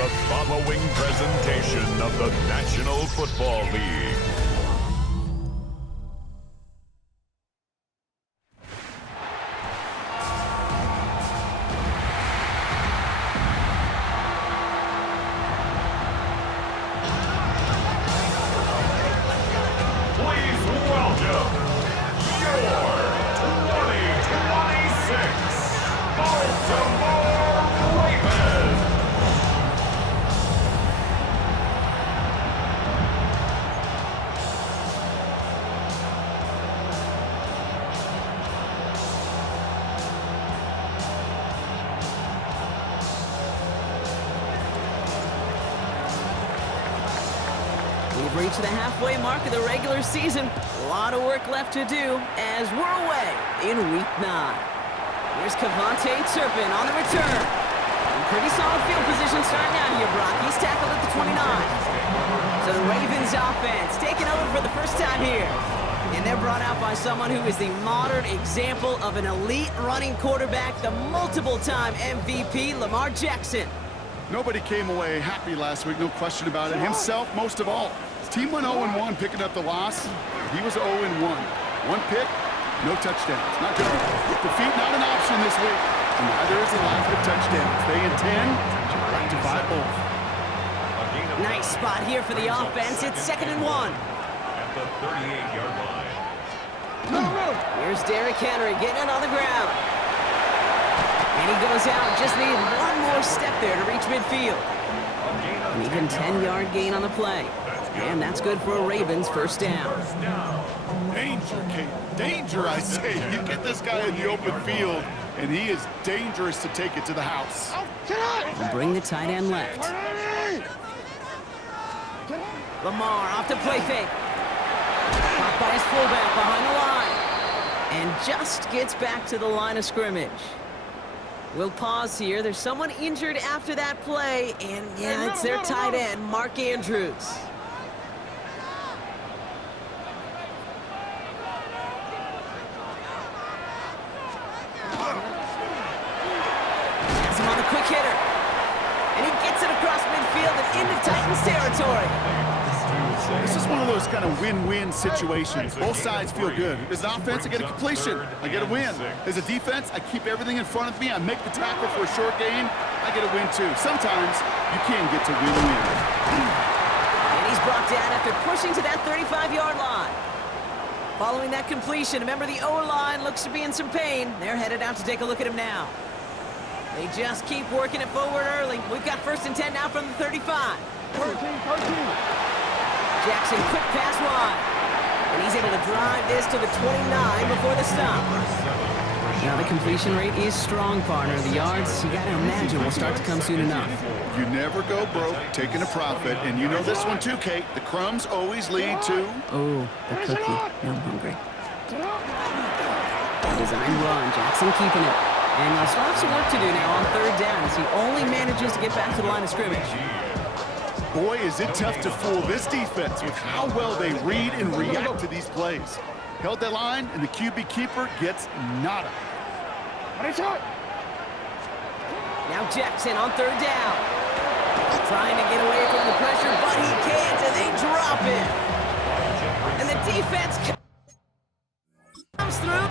the following presentation of the National Football League. Please welcome your 2026 Baltimore Ravens. We've reached the halfway mark of the regular season. A lot of work left to do as we're away in Week 9. Here's Cavante Turpin on the return. In pretty solid field position starting out here, Brock. He's tackled at the 29. So the Ravens offense taking over for the first time here. And they're brought out by someone who is the modern example of an elite running quarterback, the multiple-time MVP, Lamar Jackson. Nobody came away happy last week, no question about it. Himself, most of all. His team went 0-1, picking up the loss. He was 0-1. One pick, no touchdowns. Not good. Defeat not an option this week. And neither is the lack of touchdowns. They intend to rectify both. Nice spot here for the offense. It's 2nd and 1. At the 38-yard line. Here's Derrick Henry getting it on the ground. And he goes out, just needed one more step there to reach midfield. An even 10-yard gain on the play. And that's good for a Ravens first down. Danger, Kate. Danger, I say. You get this guy in the open field, and he is dangerous to take it to the house. And bring the tight end left. Lamar off to play fake. Caught by his fullback behind the line. And just gets back to the line of scrimmage. We'll pause here. There's someone injured after that play, and yeah, it's their tight end, Mark Andrews. Has him on a quick hitter. And he gets it across midfield and into Titans territory. This is one of those kind of win-win situations. Both sides feel good. As an offense, I get a completion. I get a win. As a defense, I keep everything in front of me. I make the tackle for a short gain. I get a win, too. Sometimes you can get to win-win. And he's brought down after pushing to that 35-yard line. Following that completion, remember the O-line looks to be in some pain. They're headed out to take a look at him now. They just keep working it forward early. We've got 1st and 10 now from the 35. 13. Jackson, quick pass wide. And he's able to drive this to the 29 before the stop. Now the completion rate is strong, partner. The yards, you got to imagine, will start to come soon enough. You never go broke taking a profit. And you know this one too, Kate. The crumbs always lead to... Oh, the cookie. Now I'm hungry. Design run. Jackson keeping it. And they'll still have some work to do now on 3rd down as he only manages to get back to the line of scrimmage. Boy, is it tough to fool this defense with how well they read and react to these plays. Held that line, and the QB keeper gets nada. Now Jackson on 3rd down. Trying to get away from the pressure, but he can't, and they drop it. And the defense comes through.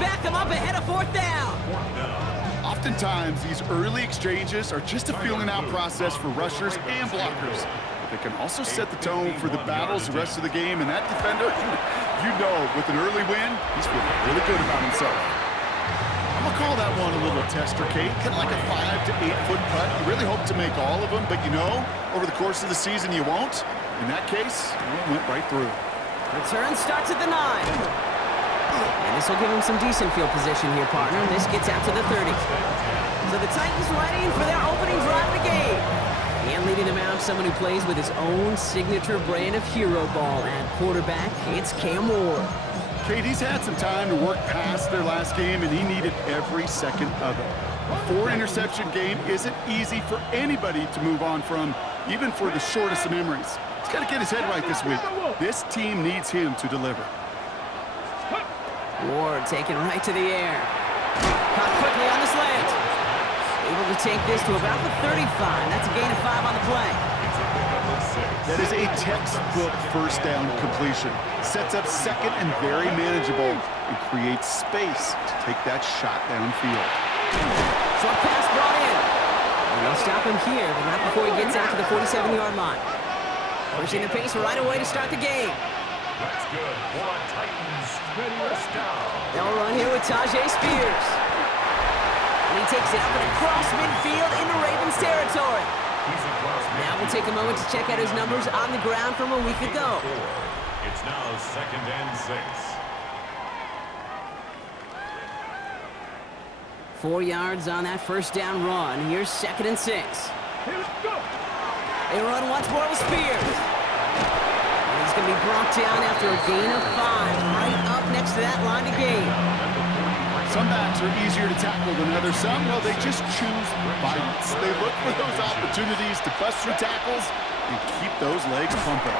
Back them up ahead of 4th down. Oftentimes, these early exchanges are just a feeling out process for rushers and blockers. But they can also set the tone for the battles the rest of the game. And that defender, you know, with an early win, he's feeling really good about himself. I'm going to call that one a little tester, Kate. Kind of like a 5 to 8 foot cut. You really hope to make all of them, but you know, over the course of the season, you won't. In that case, it went right through. Return starts at the 9. And this will give him some decent field position here, partner. This gets out to the 30. So the Titans ready for their opening drive of the game. And leading them out, someone who plays with his own signature brand of hero ball at quarterback. It's Cam Ward. Kate, he's had some time to work past their last game, and he needed every second of it. A 4-interception game isn't easy for anybody to move on from, even for the shortest of memories. He's got to get his head right this week. This team needs him to deliver. Ward taken right to the air. Caught quickly on the slant. Able to take this to about the 35. That's a gain of 5 on the play. That is a textbook first down completion. Sets up second and very manageable and creates space to take that shot downfield. Short pass brought in. And they'll stop him here, but not before he gets out to the 47-yard line. Pushing the pace right away to start the game. That's good for Titans. First down. They'll run here with Tajay Spears. And he takes it up and across midfield into Ravens territory. Now we'll take a moment to check out his numbers on the ground from a week ago. It's now 2nd and 6. 4 yards on that first down run. Here's 2nd and 6. They run once more with Spears. And he's going to be brought down after a gain of 5, right up next to that line of gain. Some backs are easier to tackle than others. Some, well, they just choose violence. They look for those opportunities to bust through tackles and keep those legs pumping.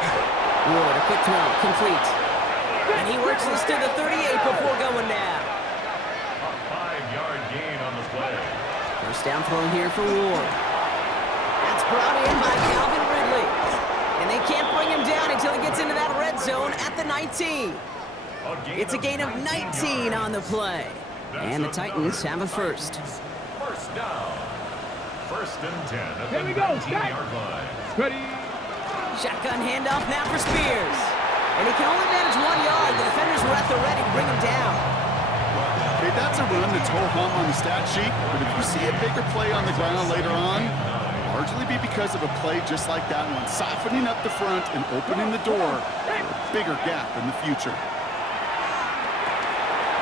Ward, a quick throw, complete. And he works this to the 38 before going down. A 5-yard gain on the play. First down throw here for Ward. That's brought in by Calvin Ridley. And they can't bring him down until he gets into that red zone at the 19. It's a gain of 19 on the play. And the Titans have a first. First down. 1st and 10 at the 19-yard line. Ready. Shotgun handoff now for Spears. And he can only manage 1 yard. The defenders were at the ready to bring him down. Okay, that's a run that's ho-hum on the stat sheet, but if you see a bigger play on the ground later on, largely be because of a play just like that one, softening up the front and opening the door for a bigger gap in the future.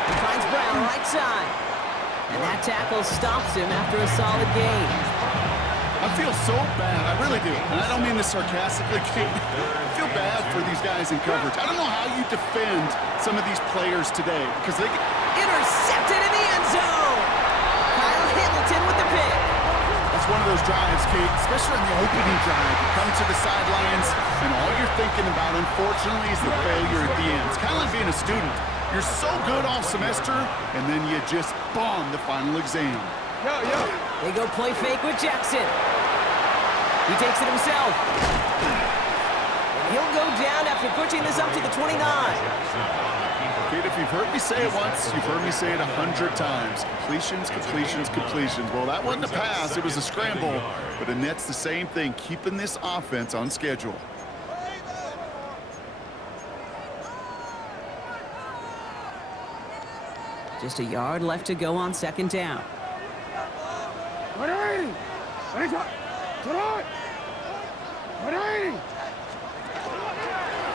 He finds Brown right side. And that tackle stops him after a solid gain. I feel so bad, I really do, and I don't mean this sarcastically, Kate. I feel bad for these guys in coverage. I don't know how you defend some of these players today, because they get Intercepted in the end zone. Kyle Hamilton with the pick. That's one of those drives, Kate, especially on the opening drive. You come to the sidelines, and all you're thinking about, unfortunately, is the failure at the end. It's kind of like being a student. You're so good all semester, and then you just bomb the final exam. They go play fake with Jackson. He takes it himself. And he'll go down after pushing this up to the 29. Kate, if you've heard me say it once, you've heard me say it 100 times. Completions, completions, completions. Well, that wasn't a pass, it was a scramble. But Annette's the same thing, keeping this offense on schedule. Just a yard left to go on 2nd down.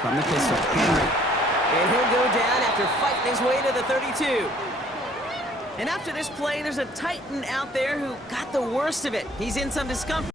From the pistol, Henry. And he'll go down after fighting his way to the 32. And after this play, there's a Titan out there who got the worst of it. He's in some discomfort.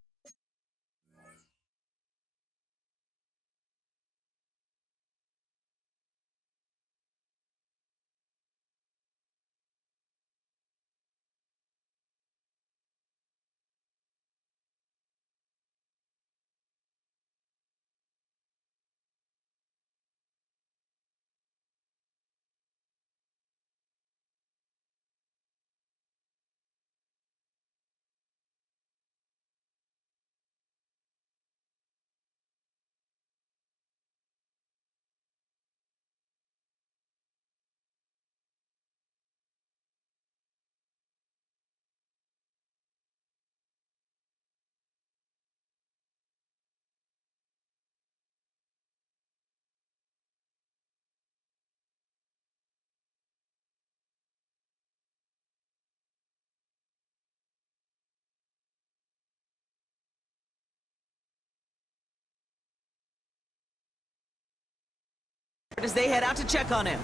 As they head out to check on him.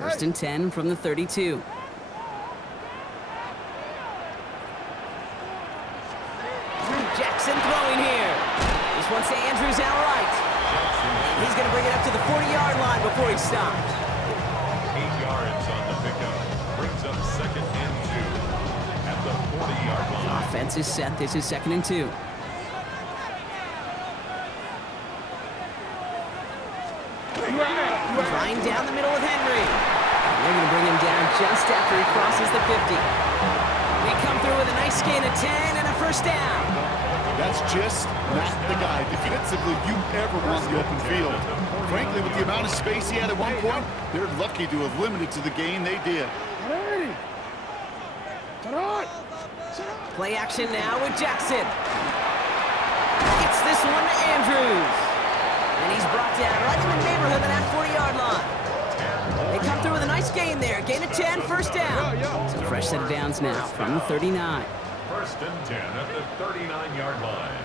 First and 10 from the 32. throwing here. This one's to Andrews outright. And he's going to bring it up to the 40-yard line before he stops. 8 yards on the pickup. Brings up 2nd and 2 at the 40-yard line. Offense is set. This is 2nd and 2. Flying down the middle with Henry. They're going to bring him down just after he crosses the 50. They come through with a nice gain of 10 and a first down. That's just not the guy defensively you ever want in the open field. Frankly, with the amount of space he had at one point, they're lucky to have limited to the gain they did. Play action now with Jackson. Gets this one to Andrews. And he's brought down right in the neighborhood of that 40-yard line. They come through with a nice gain there. Gain of 10, first down. So fresh set of downs now from the 39. 1st and 10 at the 39-yard line.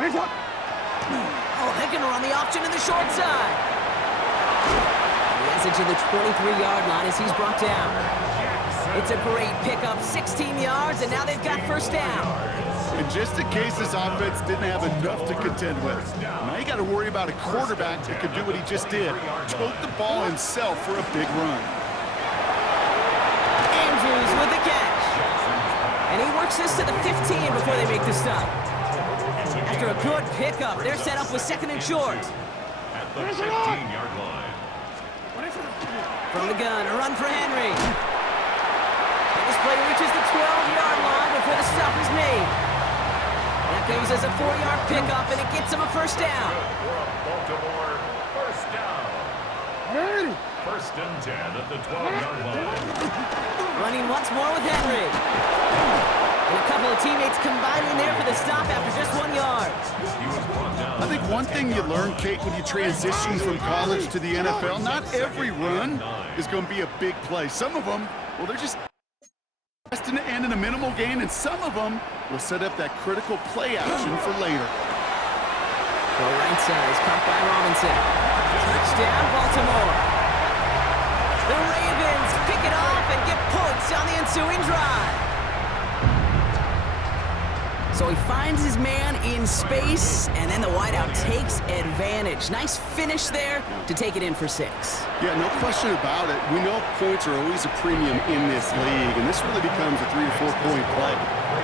Oh, they're going to run the option in the short side. He has it to the 23-yard line as he's brought down. It's a great pickup, 16 yards, and now they've got first down. And just in case this offense didn't have enough to contend with, now you got to worry about a quarterback that could do what he just did, tote the ball himself for a big run. Andrews with the catch. And he works this to the 15 before they make the stop. After a good pickup, they're set up with 2nd and short. At the 15-yard line. From the gun, a run for Henry. And this play reaches the 12-yard line before the stop is made. That goes as a 4-yard pickup, and it gets him a first down. Baltimore, first down. 1st and 10 at the 12-yard line. Running once more with Henry. And a couple of teammates combining there for the stop after just 1 yard. He was brought down. I think one thing you learn, Kate, when you transition from college to the NFL, not every run is going to be a big play. Some of them, well, they're just destined to end in a minimal gain, and some of them will set up that critical play action for later. Go right side is caught by Robinson. Touchdown, Baltimore. The Ravens pick it off and get points on the ensuing drive. So he finds his man in space, and then the wideout takes advantage. Nice finish there to take it in for 6. Yeah, no question about it. We know points are always a premium in this league, and this really becomes a 3 or 4 point play.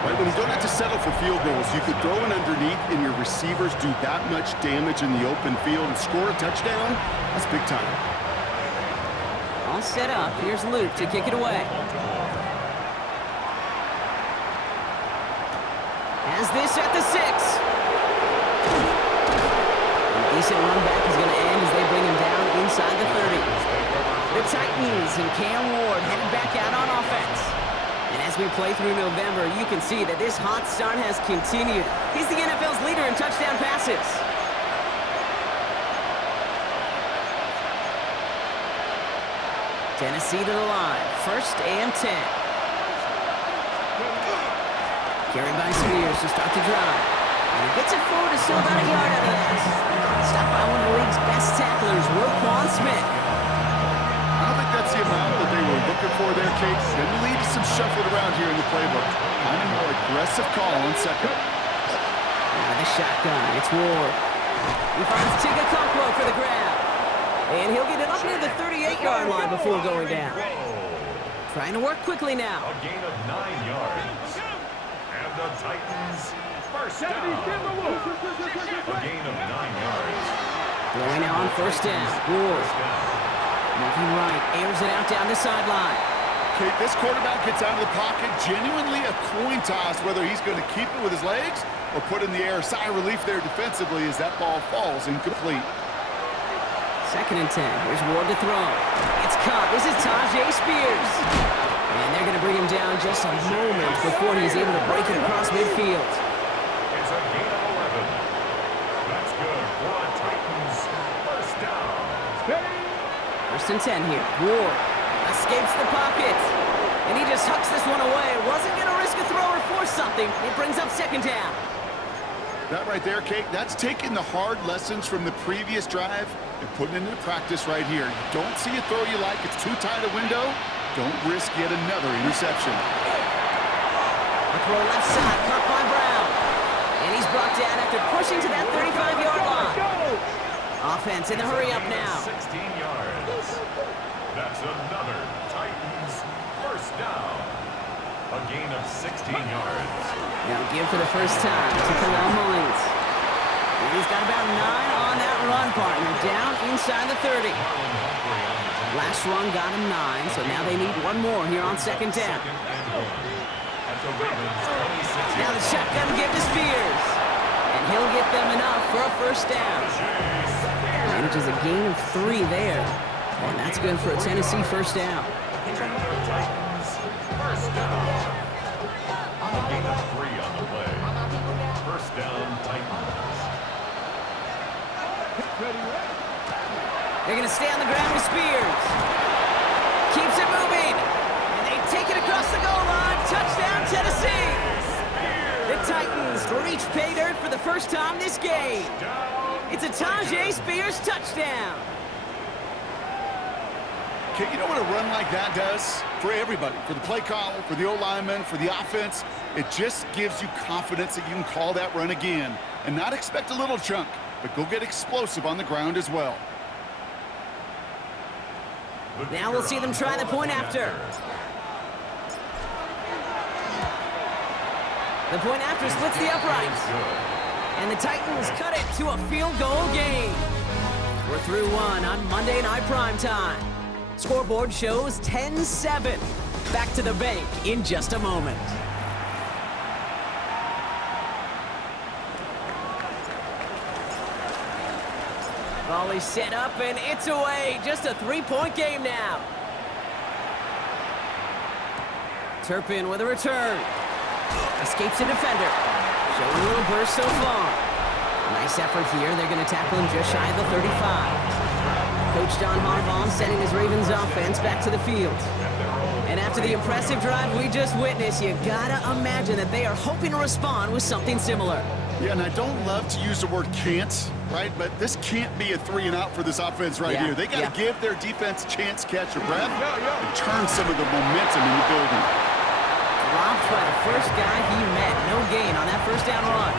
Right? When you don't have to settle for field goals, you could throw it underneath, and your receivers do that much damage in the open field and score a touchdown. That's big time. All set up. Here's Luke to kick it away. Has this at the 6. A decent run back is going to end as they bring him down inside the 30. The Titans and Cam Ward headed back out on offense. And as we play through November, you can see that this hot start has continued. He's the NFL's leader in touchdown passes. Tennessee to the line. 1st and 10. Carried by Spears to start the drive. And he gets it forward to still about a yard out of this. Stopped by one of the league's best tacklers, Roquan Smith. I don't think that's the amount that they were looking for there, Kate. Going to lead to some shuffling around here in the playbook. Kind of more aggressive call on 2nd. Out of the shotgun, it's Ward. He finds Tigakonkwo for the grab. And he'll get it up near the 38-yard line before going down. Trying to work quickly now. A gain of 9 yards. And the Titans, first down. A gain of 9 yards. Throwing now on 1st down. Ward. Moving right, airs it out down the sideline. Kate, this quarterback gets out of the pocket, genuinely a coin toss whether he's going to keep it with his legs or put in the air. Sigh of relief there defensively as that ball falls incomplete. 2nd and 10. Here's Ward to throw. It's caught. This is Tajay Spears. And they're going to bring him down just a moment before he's able to break it across midfield. It's a gain of 11. That's good for the Titans. First down. 1st and 10 here. Ward escapes the pocket. And he just hucks this one away. Wasn't going to risk a throw or force something. It brings up 2nd down. That right there, Kate, that's taking the hard lessons from the previous drive and putting it into practice right here. You don't see a throw you like, it's too tight a window, don't risk yet another interception. throw left side, caught by Brown. And he's brought down after pushing to that 35-yard line. Offense in the hurry up now. 16 yards. That's another Titans first down. A gain of 16 yards. Now give for the first time to Khalil Mullins. And he's got about 9 on that run, partner. Down inside the 30. Last run got him 9, so now they need one more here on second down. Now the shotgun give to Spears. And he'll get them enough for a first down. Manages a gain of 3 there. And that's good for a Tennessee first down. First down. A gain of 3 on the play. First down, Titans. They're going to stay on the ground with Spears. Keeps it moving. And they take it across the goal line. Touchdown, Tennessee. The Titans reach pay dirt for the first time this game. It's a Tyjae Spears touchdown. Okay, you know what a run like that does? For everybody, for the play caller, for the O-lineman, for the offense, it just gives you confidence that you can call that run again and not expect a little chunk, but go get explosive on the ground as well. Now we'll see them try the point after. The point after splits the uprights. And the Titans cut it to a field goal game. We're through one on Monday Night Primetime. Scoreboard shows 10-7. Back to the bank in just a moment. Volley set up and it's away. Just a 3-point game now. Turpin with a return. Escapes a defender. Showing a little burst so far. Nice effort here. They're going to tackle him just shy of the 35. Coach John Harbaugh sending his Ravens offense back to the field. And after the impressive drive we just witnessed, you gotta imagine that they are hoping to respond with something similar. Yeah, and I don't love to use the word can't, right? But this can't be a 3-and-out for this offense right here. They got to give their defense a chance to catch their breath and turn some of the momentum in the building. Dropped by the first guy he met. No gain on that first down run.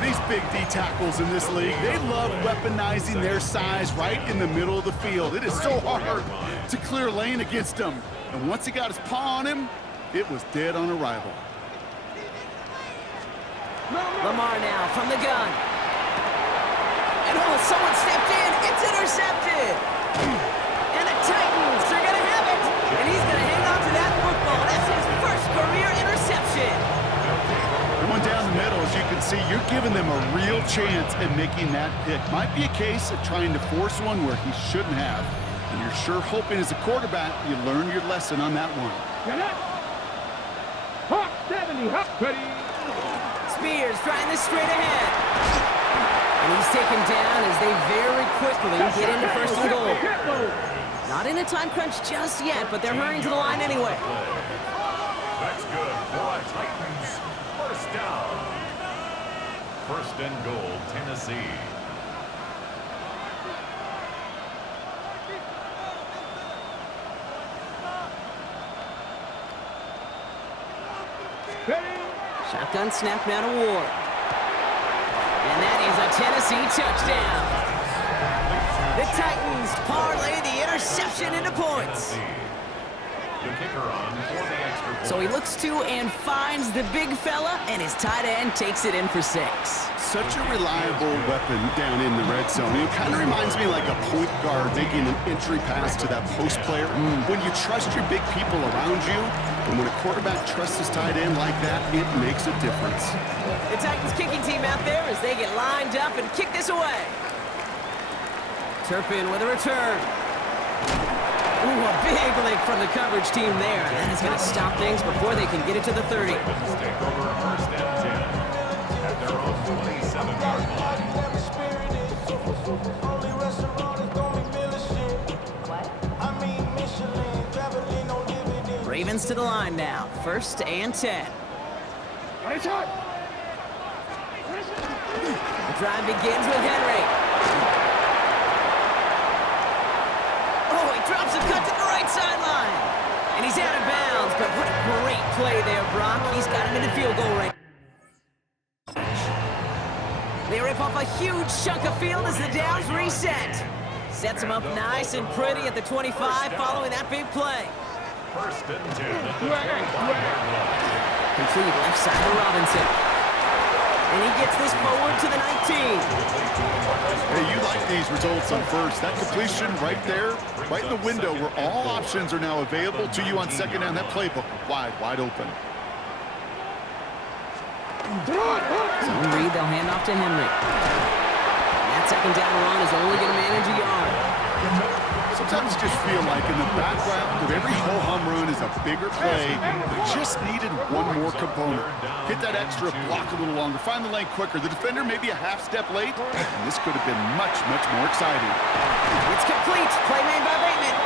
These big D tackles in this league, they love weaponizing their size right in the middle of the field. It is so hard to clear lane against them. And once he got his paw on him, it was dead on arrival. Lamar now from the gun. And someone stepped in. It's intercepted. And the Titans are going to have it. And he's going to hang on to that football. That's his first career interception. Going down the middle, as you can see, you're giving them a real chance at making that pick. Might be a case of trying to force one where he shouldn't have. And you're sure hoping as a quarterback you learn your lesson on that one. Hawk 70, Hawk ready. Spears trying this straight ahead. And he's taken down as they very quickly get into first and goal. Not in a time crunch just yet, but they're hurrying to the line anyway. That's good for a Titans first down. First and goal, Tennessee. Shotgun snap now to Ward. And that is a Tennessee touchdown. The Titans parlay the interception into points. The kicker on for the extra point. So he looks to and finds the big fella, and his tight end takes it in for 6. Such a reliable weapon down in the red zone. It kind of reminds me like a point guard making an entry pass to that post player. When you trust your big people around you, and when a quarterback trusts his tight end like that, it makes a difference. The Titans kicking team out there as they get lined up and kick this away. Turpin with a return. Ooh, a big lick from the coverage team there. That is going to stop things before they can get it to the 30. Take over first and 10 at their own 27-yard line. Ravens to the line now. First and 10. The drive begins with Henry. Oh, he drops a cut to the right sideline. And he's out of bounds, but what a great play there, Brock. He's got him in the field goal range. They rip off a huge chunk of field as the downs reset. Sets him up nice and pretty at the 25 following that big play. First and 10 at the 25-yard line. Complete left side to Robinson. And he gets this forward to the 19. Hey, you like these results on first. That completion right there, right in the window where all options are now available to you on second down. That playbook wide open. Zone read, they'll hand off to Henry. And that second down run is only going to manage a yard. Sometimes you just feel like in the background of every ho-hum run is a bigger play that just needed one more component. Hit that extra block a little longer, find the lane quicker. The defender maybe a half step late, and this could have been much more exciting. It's complete. Play made by Bateman.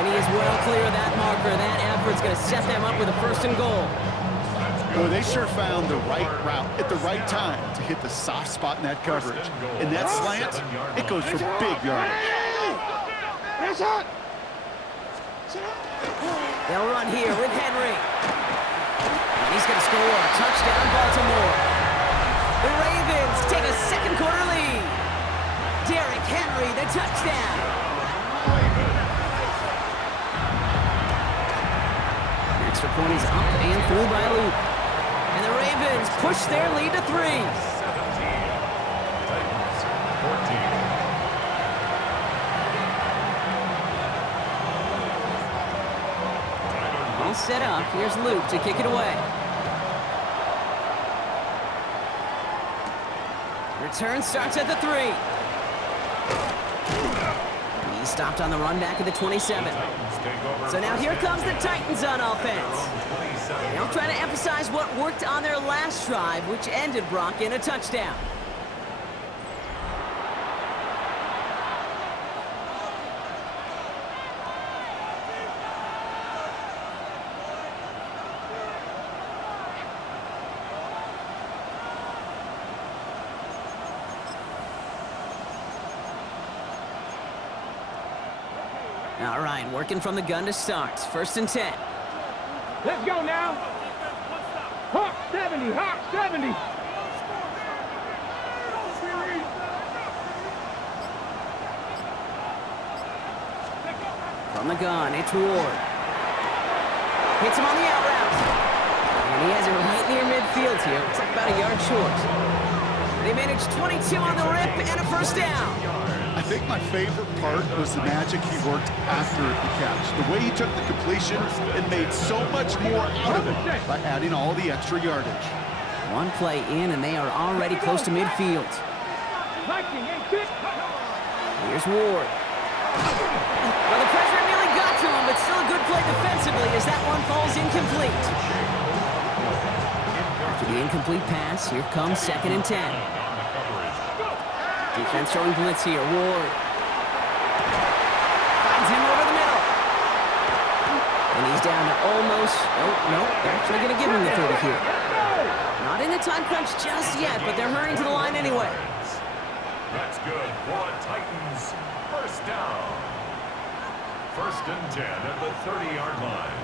And he is well clear of that marker. That effort's going to set them up with a first and goal. Boy, they sure found the right route at the right time to hit the soft spot in that coverage. And that slant, it goes for big yardage. They'll run here with Henry. And he's going to score. Touchdown, Baltimore. The Ravens take a second quarter lead. Derrick Henry, the touchdown. The extra point is up and through by Luke. And the Ravens push their lead to 3. 17. Titans 14. All set up. Here's Luke to kick it away. Return starts at the 3. He's stopped on the run back at the 27. So now here comes the Titans on offense. They'll try to emphasize what worked on their last drive, which ended Brock in a touchdown. All right, working from the gun to start. First and 10. Let's go now. Hawk 70, Hawk 70. From the gun, it's Ward. Hits him on the out route. And he has it right near midfield here. It's like about a yard short. They managed 22 on the rip and a first down. I think my favorite part was the magic he worked after the catch. The way he took the completion and made so much more out of it by adding all the extra yardage. One play in, and they are already close to midfield. Here's Ward. Well, the pressure nearly got to him, but still a good play defensively as that one falls incomplete. After the incomplete pass, here comes second and 10. Defense showing blitz here. Ward finds him over the middle. And he's down to almost... Oh, no, they're actually going to give him the 30 here. Not in a time crunch just yet, but they're hurrying to the line anyway. That's good for the Titans. First down. First and 10 at the 30-yard line.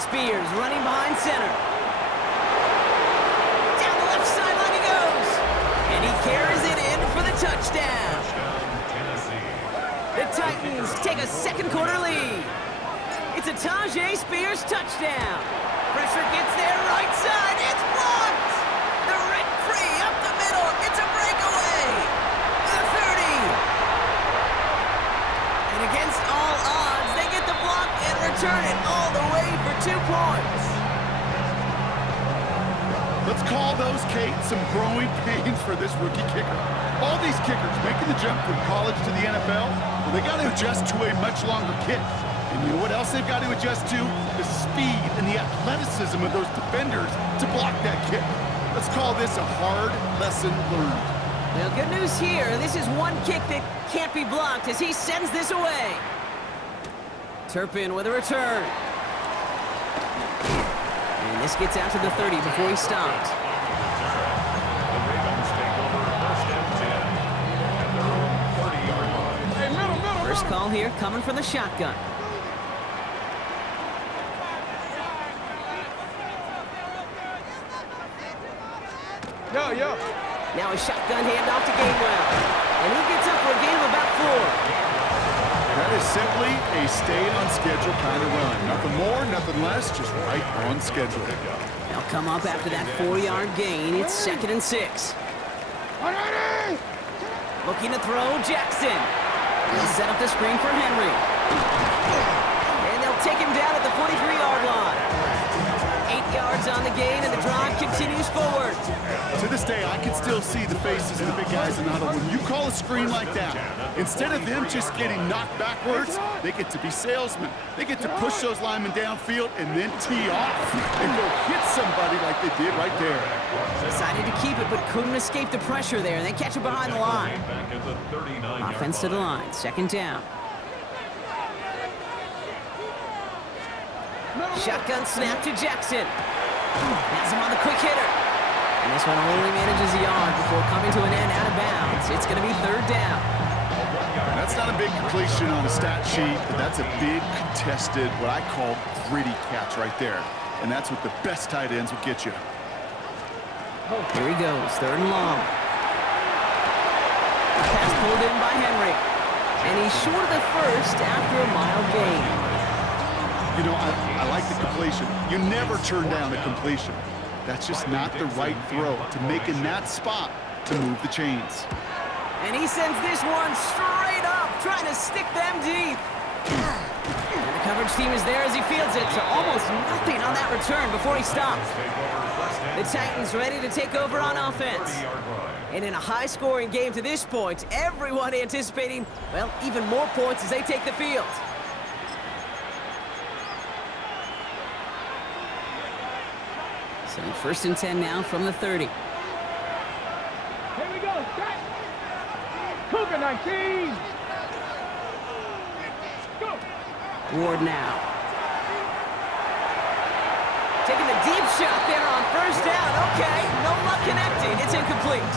Spears running behind center. Down the left sideline he goes. And he carries it in for the touchdown. Touchdown, Tennessee. The Titans take a second quarter lead. It's a Tyjae Spears touchdown. Pressure gets there right side. It's blocked. They're rent free up the middle. It's a breakaway. The 30. And against all odds, they get the block and return it all the way for 2 points. Let's call those, Kate, some growing pains for this rookie kicker. All these kickers making the jump from college to the NFL, well, they got to adjust to a much longer kick. And you know what else they've got to adjust to? The speed and the athleticism of those defenders to block that kick. Let's call this a hard lesson learned. Well, good news here. This is one kick that can't be blocked as he sends this away. Turpin with a return. And this gets out to the 30 before he stops. The Ravens take over first and 10 at their own 30-yard line. Hey, middle. First call here coming from the shotgun. Yo. Now a shotgun handoff to Gainwell. And he gets up for a gain of about 4. That is simply a stay on schedule kind of run. Nothing more, nothing less, just right on schedule. They'll come up after that 4-yard gain. It's 2nd and 6. Looking to throw, Jackson. He'll set up the screen for Henry. And they'll take him down at the 43-yard line. 8 yards on the gain, and the drive continues forward. To this day, I can still see the faces of the big guys in the huddle. When you call a screen like that, instead of them just getting knocked backwards, they get to be salesmen. They get to push those linemen downfield and then tee off and go hit somebody like they did right there. Decided to keep it, but couldn't escape the pressure there, and they catch it behind the line. Back at the 39-yard Offense to the line, 2nd down. Shotgun snap to Jackson. Has him on the quick hitter. And this one only manages a yard before coming to an end out of bounds. It's going to be 3rd down. That's not a big completion on a stat sheet, but that's a big contested, what I call gritty catch right there. And that's what the best tight ends will get you. Here he goes, 3rd and long. Pass pulled in by Henry. And he's short of the first after a mile gain. You know, I like the completion. You never turn down a completion. That's just not the right throw to make in that spot to move the chains. And he sends this one straight up, trying to stick them deep. And the coverage team is there as he fields it to almost nothing on that return before he stops. The Titans ready to take over on offense. And in a high-scoring game to this point, everyone anticipating, well, even more points as they take the field. So 1st and 10 now from the 30. Here we go. Set. Cougar 19. Go. Ward now. Taking the deep shot there on 1st down. Okay, no luck connecting. It's incomplete.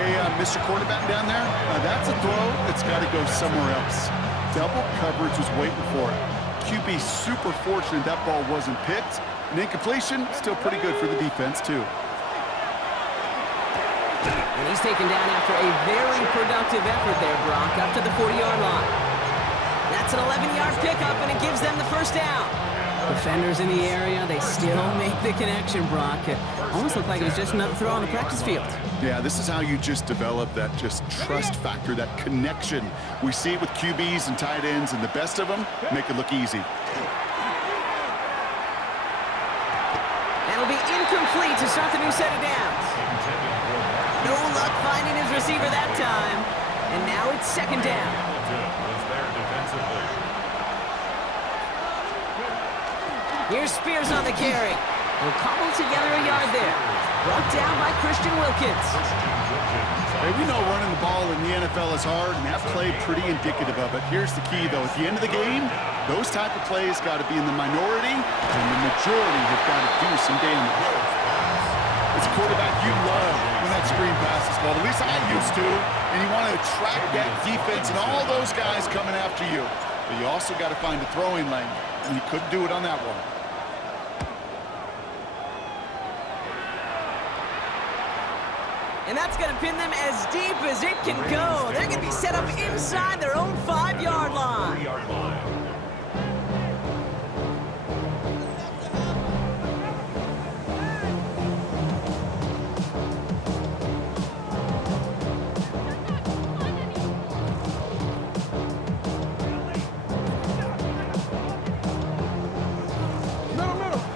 Hey, Mr. Quarterback down there, that's a throw that's got to go somewhere else. Double coverage was waiting for it. QB super fortunate that ball wasn't picked. And incompletion, still pretty good for the defense, too. And he's taken down after a very productive effort there, Brock, up to the 40-yard line. That's an 11-yard pickup, and it gives them the 1st down. Defenders in the area, they still make the connection, Brock. It almost looked like it was just another throw on the practice field. Yeah, this is how you just develop that just trust factor, that connection. We see it with QBs and tight ends, and the best of them make it look easy. That'll be incomplete to start the new set of downs. No luck finding his receiver that time. And now it's 2nd down. Here's Spears on the carry. He'll cobble together a yard there. Brought down by Christian Wilkins. Hey, we know running the ball in the NFL is hard, and that play pretty indicative of it. Here's the key, though. At the end of the game, those type of plays got to be in the minority, and the majority have got to do some damage. As a quarterback, you love when that screen pass is called. At least I used to. And you want to attract that defense and all those guys coming after you. But you also got to find a throwing lane, and he couldn't do it on that one. And that's going to pin them as deep as it can go. They're going to be set up inside their own 5-yard line.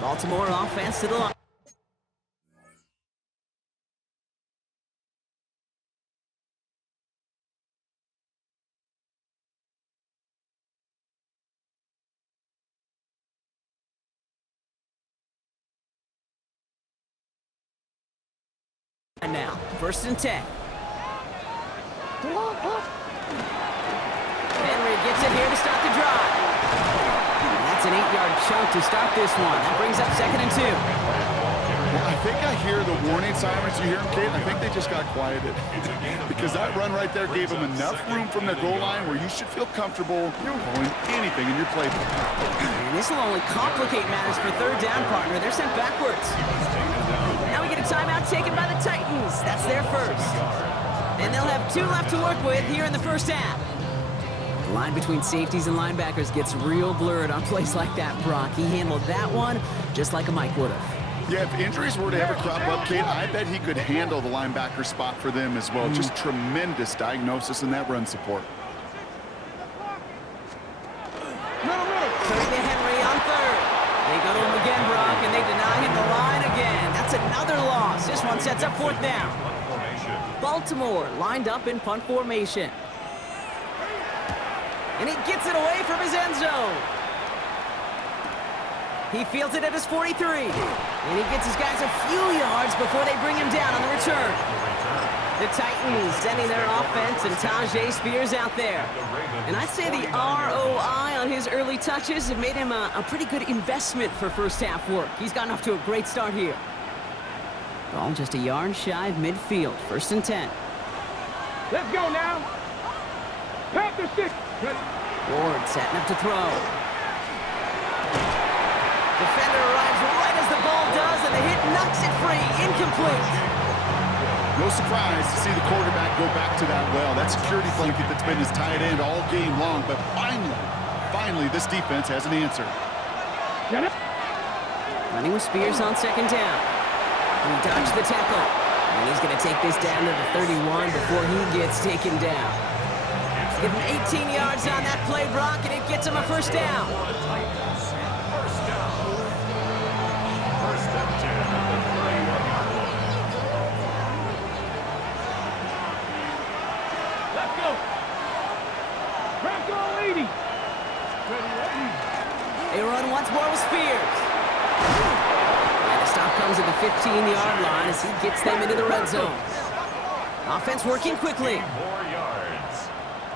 Baltimore offense to the line. Now, 1st and 10. Henry gets it here to start the drive. That's an 8-yard chunk to start this one. That brings up 2nd and 2. I think I hear the warning sirens. You hear them, Kate? I think they just got quieted. Because that run right there gave them enough room from their goal line where you should feel comfortable calling anything in your playbook. And this will only complicate matters for third down, partner. They're sent backwards. Now we get a timeout taken by the Titans. That's their first. And they'll have 2 left to work with here in the first half. The line between safeties and linebackers gets real blurred on plays like that, Brock. He handled that one just like a Mike would have. Yeah, if injuries were to ever crop up, Kate, I bet he could handle the linebacker spot for them as well. Just tremendous diagnosis in that run support. Turning to Henry on third. They go to him again, Brock, and they deny him the line again. That's another loss. This one sets up fourth down. Baltimore lined up in punt formation. And he gets it away from his end zone. He fields it at his 43. And he gets his guys a few yards before they bring him down on the return. The Titans sending their offense and Tajay Spears out there. And I'd say the ROI on his early touches have made him a pretty good investment for first half work. He's gotten off to a great start here. Ball just a yard shy of midfield. First and 10. Let's go now. Panther 6. Ward setting up to throw. Defender arrives right as the ball does, and the hit knocks it free. Incomplete. No surprise to see the quarterback go back to that well. That security blanket that's been his tight end all game long, but finally, this defense has an answer. Running with Spears on second down. He dodged the tackle. And he's going to take this down to the 31 before he gets taken down. Give him 18 yards on that play, Brock, and it gets him a first down. First and 10 at the 31-yard line. Let's go. Bronco 80. They run once more with Spears. And the stop comes at the 15-yard line as he gets them into the red zone. Offense working quickly. 4 yards.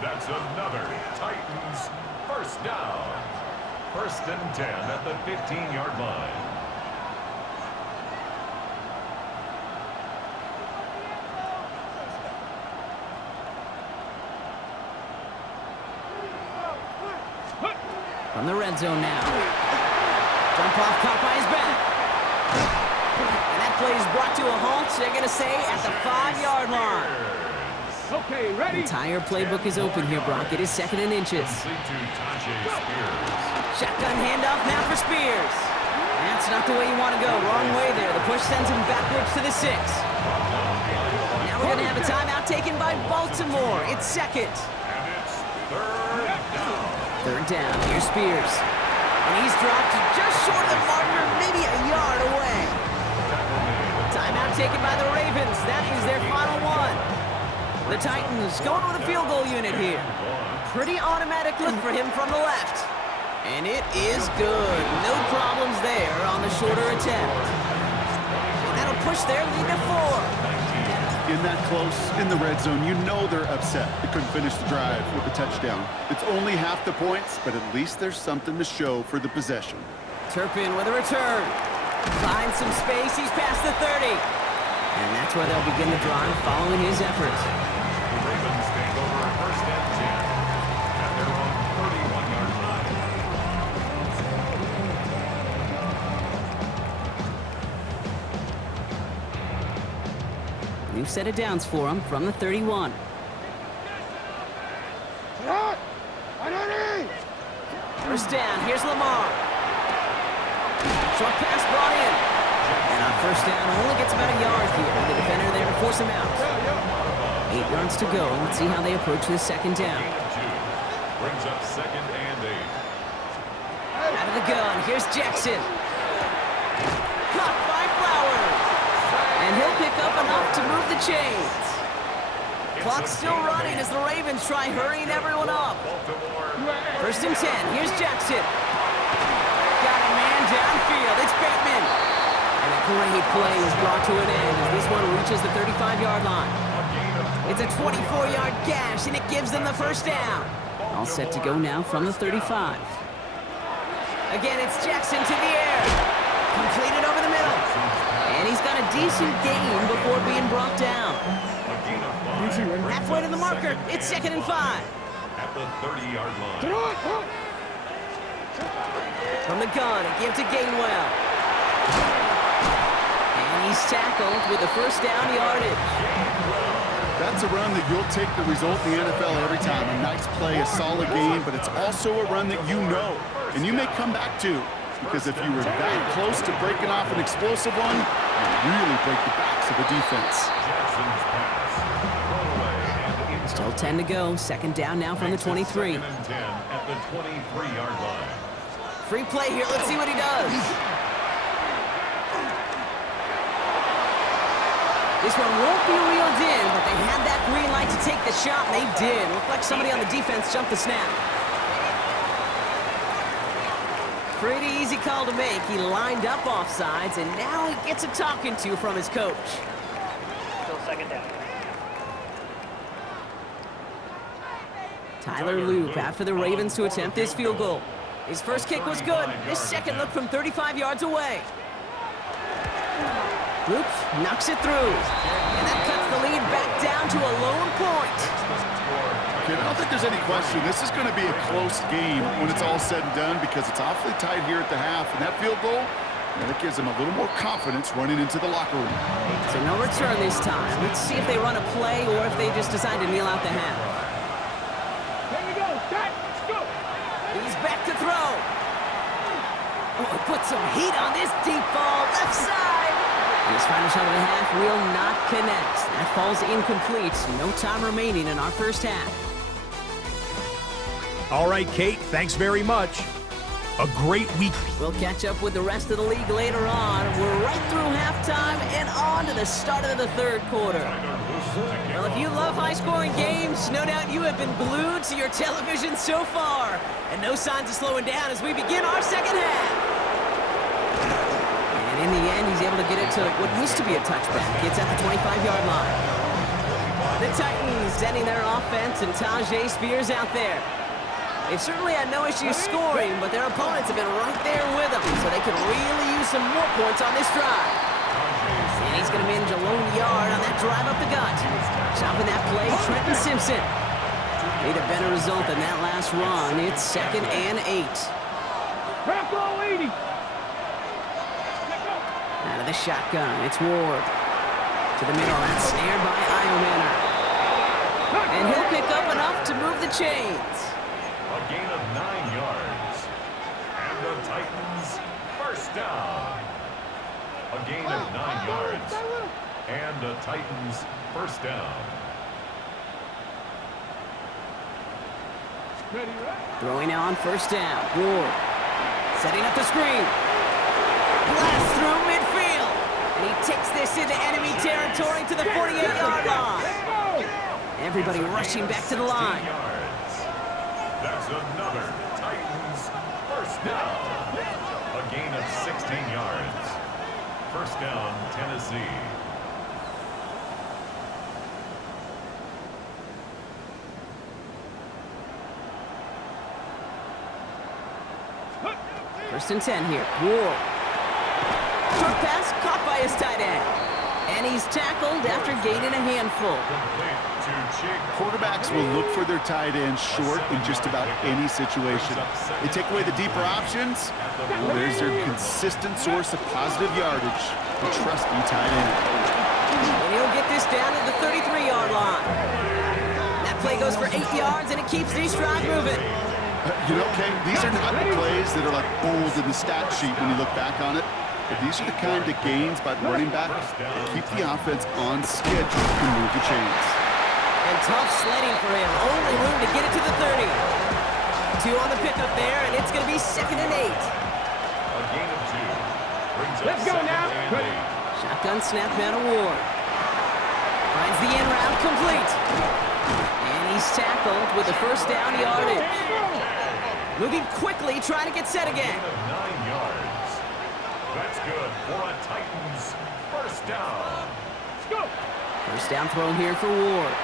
That's another Titans first down. First and 10 at the 15-yard line. From the red zone now. Jump off caught by his back. And that play is brought to a halt, they're going to say, at the 5-yard line. Okay, The ready? entire playbook is open here, Brock. It is second and inches. Complete to Tajay Spears. Shotgun handoff now for Spears. That's not the way you want to go. Wrong way there. The push sends him backwards to the 6. Now we're going to have a timeout taken by Baltimore. It's second. And it's third down. Third down. Here's Spears. And he's dropped just short of the marker, maybe a yard away. Timeout taken by the Ravens. That is their final one. The Titans going with a field goal unit here. Pretty automatic look for him from the left. And it is good. No problems there on the shorter attempt. And that'll push their lead to 4. In that close, in the red zone, you know they're upset. They couldn't finish the drive with a touchdown. It's only half the points, but at least there's something to show for the possession. Turpin with a return. Finds some space. He's past the 30. And that's where they'll begin the drive following his efforts. The Ravens take over first and 10 at their own 31-yard line. New set of downs for him from the 31. First down, here's Lamar. Short pass brought in. And on first down, only gets about a yard here. The defender there to force him out. 8 yards to go. Let's see how they approach this second down. Gain of 2. Brings up second and 8. Out of the gun, here's Jackson. Caught by Flowers. And he'll pick up enough to move the chains. Clock's still running as the Ravens try hurrying everyone up. First and 10, here's Jackson. Got a man downfield, it's Bateman. And a great play is brought to an end as this one reaches the 35-yard line. It's a 24-yard gash, and it gives them the first down. All set to go now from the 35. Again, it's Jackson to the air. Completed over the middle. And he's decent gain before being brought down. A gain of 5. Halfway to the marker. It's 2nd and 5. At the 30-yard line. Throw it. From the gun, a give to Gainwell. And he's tackled with the first down yardage. That's a run that you'll take the result in the NFL every time. A nice play, a solid game, but it's also a run that you know, and you may come back to, because if you were that close to breaking off an explosive one, you really break the backs of the defense. Jackson's pass. Thrown away and Still 10 to go. 2nd down now from the 23. 2nd and 10 at the 23-yard line. Free play here. Let's see what he does. This one won't be reeled in, but they had that green light to take the shot, and they did. Looked like somebody on the defense jumped the snap. Pretty easy call to make. He lined up offsides, and now he gets a talking to from his coach. Still 2nd down. Tyler Loop after the Ravens to attempt this field goal. His first kick was good. His second look from 35 yards away. Loop knocks it through. And that cuts the lead back down to a lone point. Okay, I don't think there's any question. This is going to be a close game when it's all said and done because it's awfully tight here at the half. And that field goal, that gives them a little more confidence running into the locker room. So no return this time. Let's see if they run a play or if they just decide to kneel out the half. Here we go. Set. Let's go. He's back to throw. Oh, put some heat on this deep ball. Left side. And his final shot of the half will not connect. That falls incomplete. No time remaining in our first half. All right, Kate, thanks very much. A great week. We'll catch up with the rest of the league later on. We're right through halftime and on to the start of the third quarter. Well, if you love high-scoring games, no doubt you have been glued to your television so far. And no signs of slowing down as we begin our second half. And in the end, he's able to get it to what used to be a touchback. It's at the 25-yard line. The Titans sending their offense and Tajay Spears out there. They've certainly had no issues scoring, but their opponents have been right there with them, so they could really use some more points on this drive. And he's going to manage a lone yard on that drive up the gut. Stopping that play, Trenton Simpson. Need a better result than that last run. It's 2nd and 8. Back row 80. Out of the shotgun, it's Ward. To the middle, that's snared by Iomanner. And he'll pick up enough to move the chains. A gain of 9 yards. And the Titans first down. A gain of 9 yards. And the Titans first down. Ready, right? Throwing now on first down. Ward setting up the screen. Blast through midfield. And he takes this into enemy territory to the 48-yard line. Everybody rushing back to the line. That's another Titans first down. A gain of 16 yards. First down, Tennessee. First and 10 here. Ward. Short pass caught by his tight end. And he's tackled after gaining a handful. Complete to Chick. Quarterbacks will look for their tight ends short in just about any situation. They take away the deeper options. Well, there's their consistent source of positive yardage, the trusty tight end. And he'll get this down to the 33-yard line. That play goes for 8 yards, and it keeps these drive moving. You know, Ken, these are not the plays that are like bold in the stat sheet when you look back on it. But these are the kind of gains by the running back that keep the offense on schedule and move the chains. And tough sledding for him. Only room to get it to the 30. 2 on the pickup there, and it's going to be 2nd and 8. A gain of 2. Brings up Let's go 2nd now. and Ready. 8. Shotgun snap down to Ward. Finds the end route complete. And he's tackled with the first down yardage. Moving quickly, trying to get set again. Gain of 9 yards. That's good for a Titans first down. Let's go. First down throw here for Ward.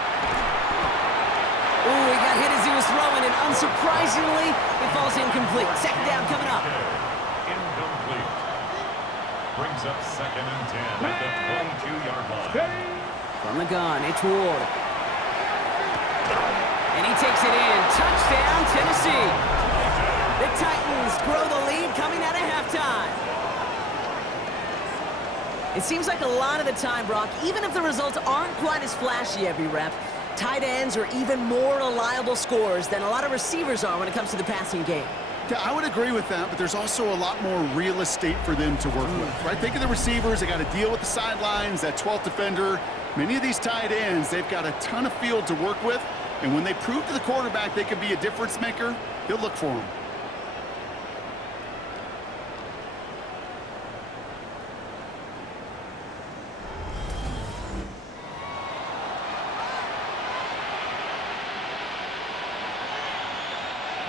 Ooh, he got hit as he was throwing, and unsurprisingly, it falls incomplete. 2nd down coming up. Incomplete. Brings up 2nd and 10 at the 22-yard line. Ready? From the gun, it's Ward. And he takes it in. Touchdown, Tennessee. The Titans grow the lead coming out of halftime. It seems like a lot of the time, Brock, even if the results aren't quite as flashy every rep, tight ends are even more reliable scorers than a lot of receivers are when it comes to the passing game. Yeah, I would agree with that, but there's also a lot more real estate for them to work with, right? Think of the receivers. They got to deal with the sidelines, that 12th defender. Many of these tight ends, they've got a ton of field to work with, and when they prove to the quarterback they can be a difference maker, he'll look for them.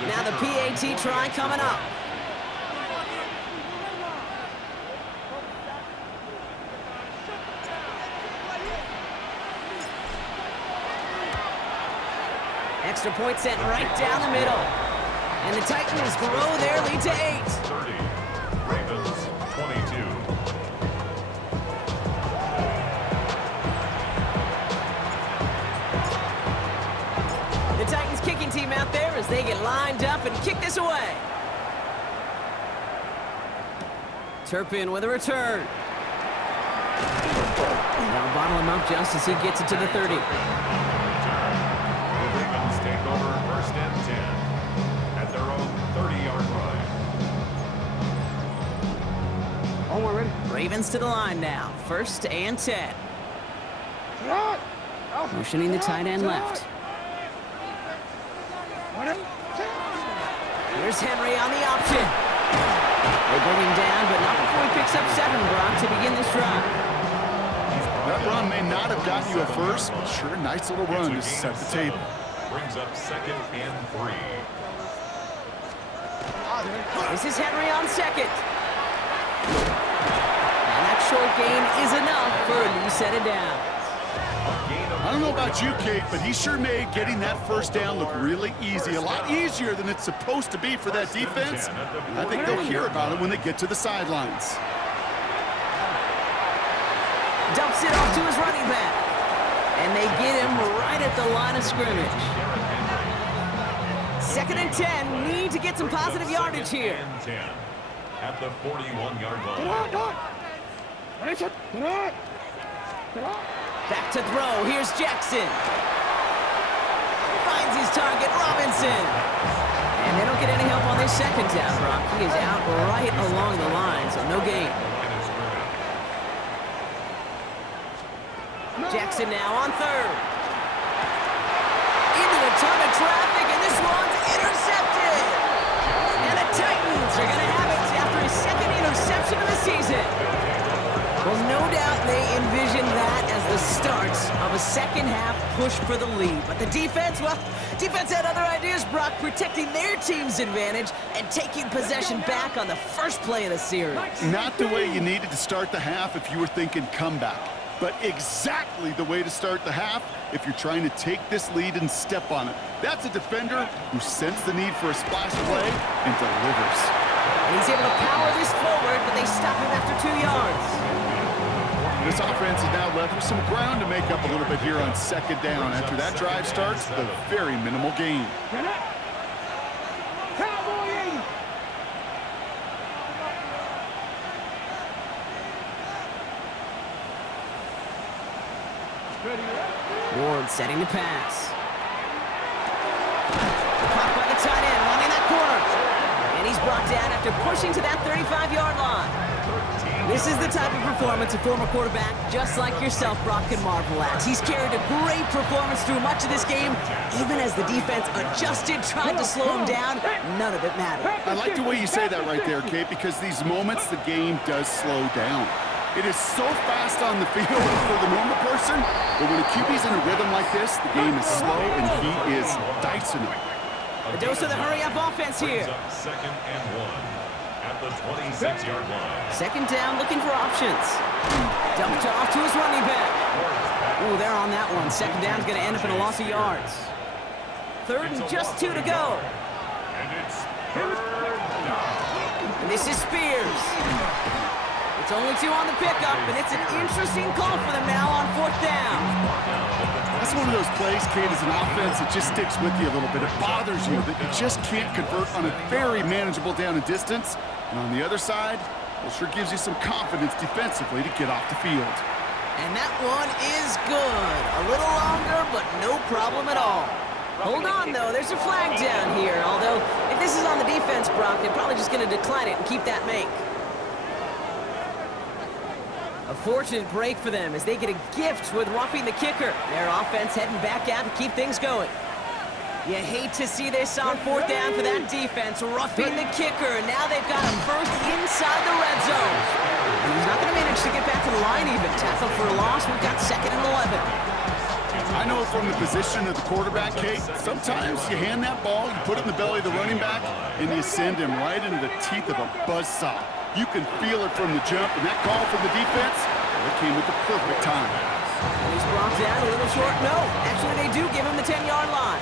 Now the PAT try coming up. Extra point sent right down the middle. And the Titans grow their lead to 8. 30. Ravens 22. The Titans kicking team out there as they get lined up and kick this away. Turpin with a return. Now bottle him up just as he gets it to the 30. The Ravens take over 1st and 10 at their own 30-yard line. Oh, we're ready. Ravens to the line now. 1st and 10. Shot. Motioning the tight end left. Here's Henry on the option. They bring him down, but not before he picks up 7, Brock, to begin this drive. That run may not have gotten you at first, but sure, nice little run to set the table. Brings up 2nd and 3. This is Henry on 2nd. And that short gain is enough for a new set of downs. I don't know about you, Kate, but he sure made getting that 1st down look really easy. A lot easier than it's supposed to be for that defense. I think they'll hear about it when they get to the sidelines. Dumps it off to his running back. And they get him right at the line of scrimmage. 2nd and 10. Need to get some positive yardage here. 2nd and 10 at the 41-yard line. Back to throw. Here's Jackson. Finds his target, Robinson. And they don't get any help on this 2nd down, Brock. He is out right along the line, so no gain. Jackson now on 3rd. Into a ton of traffic, and this one's intercepted. And the Titans are going to have it after his 2nd interception of the season. Well, no doubt they envisioned that as the start of a 2nd half push for the lead. But the defense, well, defense had other ideas, Brock, protecting their team's advantage and taking possession back on the first play of the series. Not the way you needed to start the half if you were thinking comeback, but exactly the way to start the half if you're trying to take this lead and step on it. That's a defender who sensed the need for a splash play and delivers. And he's able to power this forward, but they stop him after 2 yards. This offense is now left with some ground to make up a little bit here on 2nd down. After that drive starts, the very minimal gain. Cowboy 80. Ward setting the pass. Caught by the tight end, running that corner. And he's brought down after pushing to that 35-yard line. This is the type of performance a former quarterback just like yourself, Brock, can marvel at. He's carried a great performance through much of this game. Even as the defense adjusted, tried to slow him down, none of it mattered. I like the way you say that right there, Kate, because these moments the game does slow down. It is so fast on the field for the normal person, but when a QB's in a rhythm like this, the game is slow and he is dicing it. A dose of the hurry-up offense here. 2nd and 1 at the 26-yard line. 2nd down, looking for options. Dumped off to his running back. Ooh, they're on that one. 2nd down's going to end up in a loss of yards. 3rd and just 2 to go. And it's 3rd down. And this is Spears. The It's only 2 on the pickup, and it's an interesting call for them now on 4th down. That's one of those plays, Kate, as an offense that just sticks with you a little bit. It bothers you that you just can't convert on a very manageable down and distance. And on the other side, well, sure gives you some confidence defensively to get off the field. And that one is good. A little longer, but no problem at all. Hold on, though. There's a flag down here. Although, if this is on the defense, Brock, they're probably just going to decline it and keep that make. A fortunate break for them as they get a gift with roughing the kicker. Their offense heading back out to keep things going. You hate to see this on 4th down for that defense, roughing the kicker. And now they've got him first inside the red zone. And he's not going to manage to get back to the line even. Tackled for a loss. We've got 2nd and 11. I know from the position of the quarterback, Kate, sometimes you hand that ball, you put it in the belly of the running back, and you send him right into the teeth of a buzzsaw. You can feel it from the jump, and that call from the defense, it came at the perfect time. And he's brought down a little short. No, actually they do give him the 10-yard line.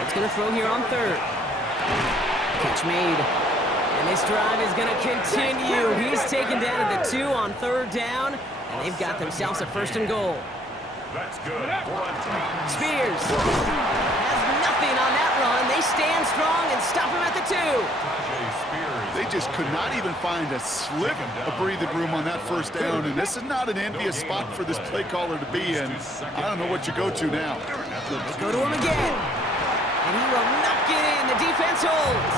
It's going to throw here on 3rd. Catch made. And this drive is going to continue. He's taken down at the 2 on 3rd down. And they've got themselves a 1st and goal. That's good. Spears has nothing on that run. They stand strong and stop him at the 2. They just could not even find a slip of breathing room on that 1st down. And this is not an envious spot for this play caller to be in. I don't know what you go to now. They go to him again. And he will not get in. The defense holds.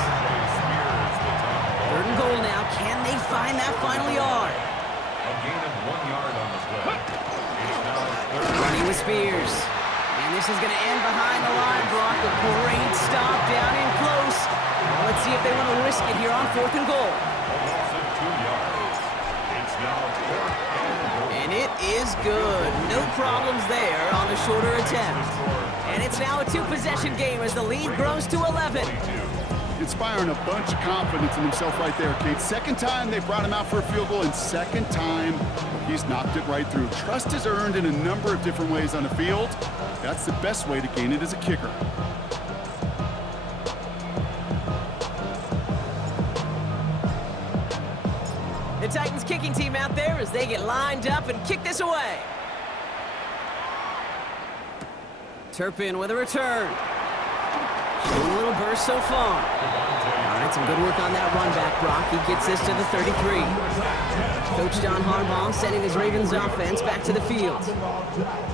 3rd and goal now. Can they find that final yard? A gain of 1 yard on the play. It's now 3rd. Running with Spears. And this is going to end behind the line, Brock. A great stop down in close. Now let's see if they want to risk it here on 4th and goal. A loss of 2 yards. It's now 4th and goal. And it is good. No problems there on the shorter attempt. And it's now a 2-possession game as the lead grows to 11. Inspiring a bunch of confidence in himself right there, Kate. 2nd time they brought him out for a field goal, and 2nd time he's knocked it right through. Trust is earned in a number of different ways on the field. That's the best way to gain it as a kicker. The Titans kicking team out there as they get lined up and kick this away. Turpin with a return. Showing a little burst so far. All right, some good work on that run back, Brock. He gets this to the 33. Coach John Harbaugh sending his Ravens offense back to the field.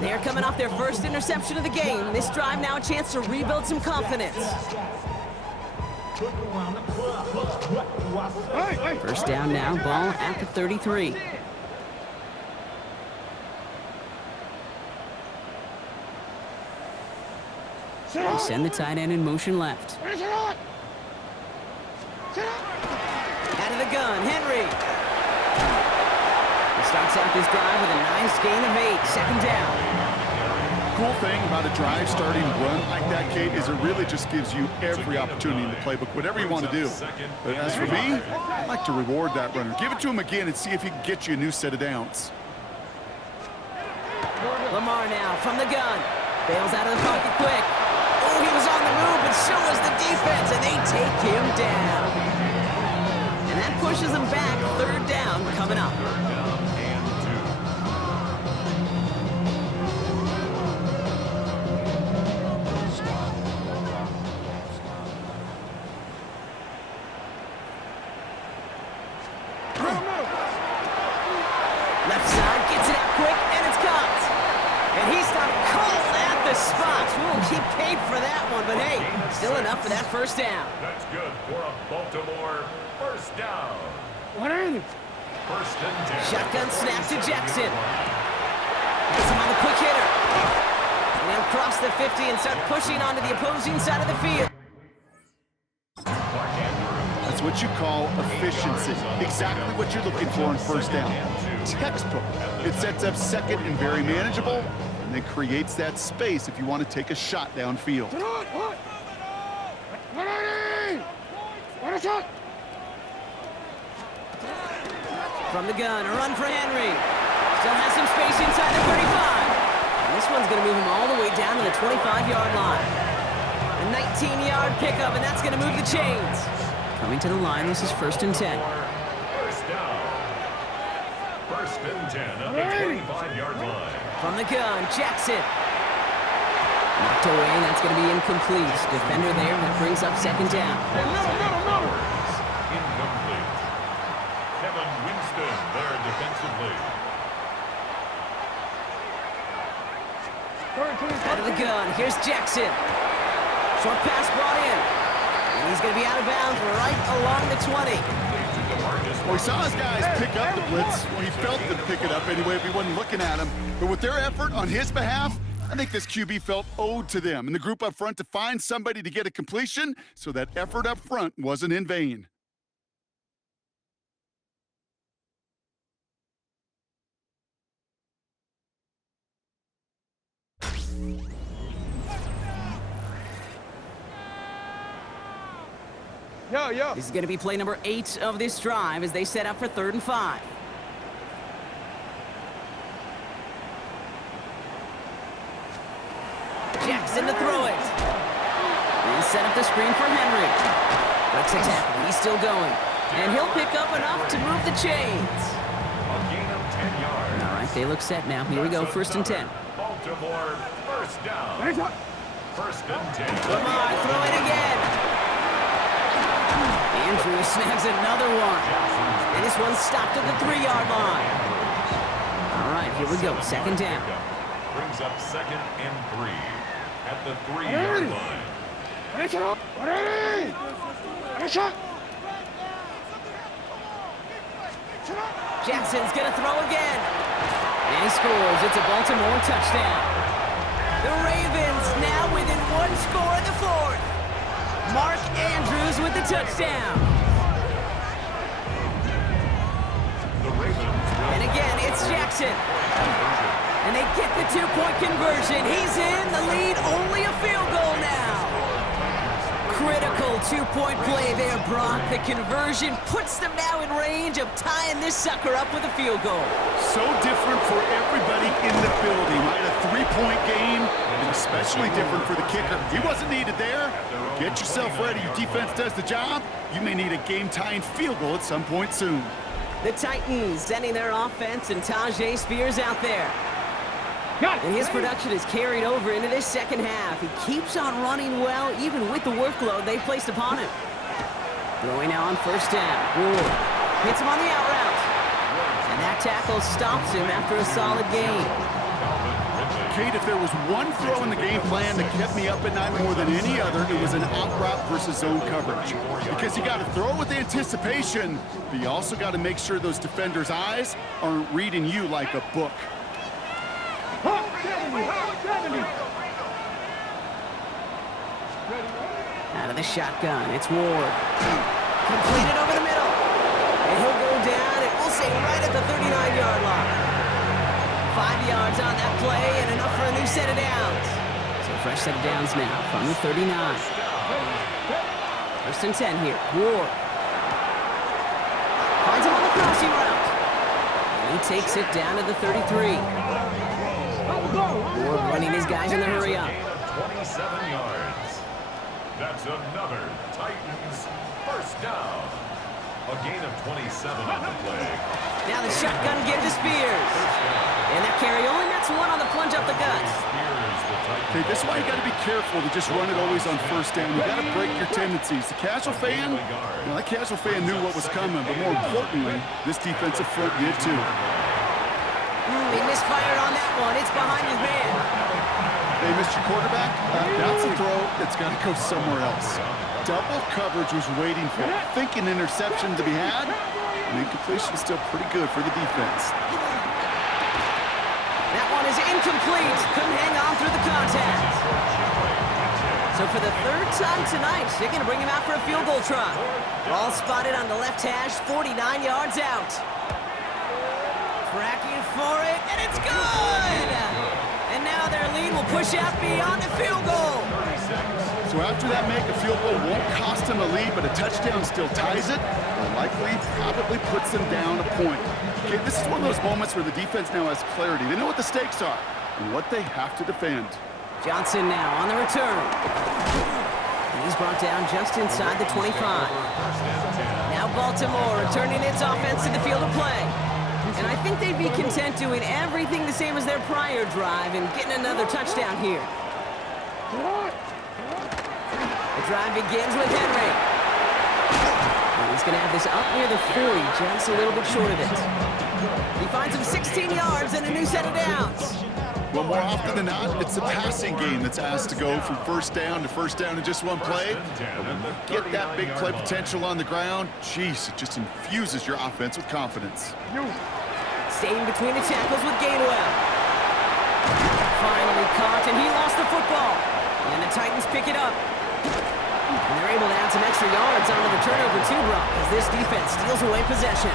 They are coming off their first interception of the game. This drive now a chance to rebuild some confidence. First down now, ball at the 33. They send the tight end in motion left. Out of the gun, Henry. He starts out this drive with a nice gain of 8, 2nd down. Cool thing about a drive starting run like that, Kate, is it really just gives you every opportunity in the playbook, whatever you want to do. But as for me, I like to reward that runner. Give it to him again and see if he can get you a new set of downs. Lamar now from the gun. Bails out of the pocket quick. Oh, he was on the move, but so was the defense, and they take him down. And that pushes them back. 3rd down coming up. Left side gets it out quick, and it's caught. And he stopped cold at the spot. Ooh, he paid for that one, but hey, still enough for that 1st down. That's good for a Baltimore 1st down. 1st and 10. Shotgun snap to Jackson. Gets him on the quick hitter. And they'll cross the 50 and start pushing onto the opposing side of the field. That's what you call efficiency. Exactly what you're looking for on 1st down. Textbook. It sets up 2nd and very manageable, and then creates that space if you want to take a shot downfield. From the gun, a run for Henry. Still has some space inside the 35. And this one's going to move him all the way down to the 25-yard line. A 19-yard pickup, and that's going to move the chains. Coming to the line, this is 1st and 10. First down. 1st and 10 at the 25-yard line. From the gun, Jackson. Knocked away, and that's going to be incomplete. Defender there, that brings up 2nd down. Incomplete. Kevin Winston there defensively. Out of the gun, here's Jackson. Short pass brought in. And he's going to be out of bounds right along the 20. Well, he saw his guys pick up the blitz. Well, he felt them pick it up anyway if he wasn't looking at him. But with their effort on his behalf, I think this QB felt owed to them and the group up front to find somebody to get a completion, so that effort up front wasn't in vain. Yo. This is going to be play number 8 of this drive as they set up for 3rd and 5. Jackson to throw it. And set up the screen for Henry. Breaks a tackle. He's still going. And he'll pick up enough to move the chains. A gain of 10 yards. All right, they look set now. Here we go, 1st and 10. Baltimore, 1st down. 1st and 10. Lamar, throw it again. Andrews snags another one. And this one's stopped at the 3-yard line. All right, here we go, 2nd down. Brings up 2nd and 3 at the 3-yard line. Jackson's gonna throw again. And he scores. It's a Baltimore touchdown. The Ravens now within 1 score in the 4th. Mark Andrews with the touchdown. The Ravens will And again, it's Jackson. And they get the 2-point conversion. He's in the lead, only a field goal now. Critical 2-point play there, Brock. The conversion puts them now in range of tying this sucker up with a field goal. So different for everybody in the building, right? A 3-point game, and especially different for the kicker. He wasn't needed there. Get yourself ready. Your defense does the job. You may need a game-tying field goal at some point soon. The Titans sending their offense and Tajay Spears out there. And his production is carried over into this 2nd half. He keeps on running well, even with the workload they've placed upon him. Throwing now on 1st down. Ward hits him on the out route. And that tackle stops him after a solid gain. Kate, if there was one throw in the game plan that kept me up at night more than any other, it was an out route versus zone coverage. Because you got to throw with anticipation, but you also got to make sure those defenders' eyes aren't reading you like a book. Out of the shotgun, it's Ward. Completed over the middle. And he'll go down, and we'll say right at the 39-yard line. 5 yards on that play, and enough for a new set of downs. So fresh set of downs now from the 39. 1st and 10 here. Ward. Finds him on the crossing route. And he takes it down to the 33. Ward running his guys in the hurry up. 27 yards. That's another Titans 1st down. A gain of 27 on the play. Now the shotgun gives to Spears. And that carry only nets 1 on the plunge up the gut. Okay, this is why you got to be careful to just run it always on 1st down. You got to break your tendencies. The casual fan, that casual fan knew what was coming, but more importantly, this defensive front did too. He misfired on that one. It's behind his man. Hey, Mr. Quarterback, that's a throw that's got to go somewhere else. Double coverage was waiting for it. Thinking interception to be had, and incompletion is still pretty good for the defense. That one is incomplete. Couldn't hang on through the contact. So for the 3rd time tonight, they're going to bring him out for a field goal try. Ball spotted on the left hash, 49 yards out. Cracking for it, and it's good! And now their lead will push out beyond the field goal. So after that make, a field goal won't cost them a lead, but a touchdown still ties it, or likely probably puts them down a point. Okay, this is one of those moments where the defense now has clarity. They know what the stakes are and what they have to defend. Johnson now on the return. And he's brought down just inside the 25. Now Baltimore returning its offense to the field of play. And I think they'd be content doing everything the same as their prior drive and getting another touchdown here. The drive begins with Henry. And he's going to have this up near the 40, just a little bit short of it. He finds him 16 yards and a new set of downs. Well, more often than not, it's the passing game that's asked to go from first down in just one play. But when you get that big play potential on the ground, geez, it just infuses your offense with confidence. Staying between the tackles with Gainwell. Finally caught, and he lost the football. And the Titans pick it up. And they're able to add some extra yards onto the turnover too, Brock, as this defense steals away possession.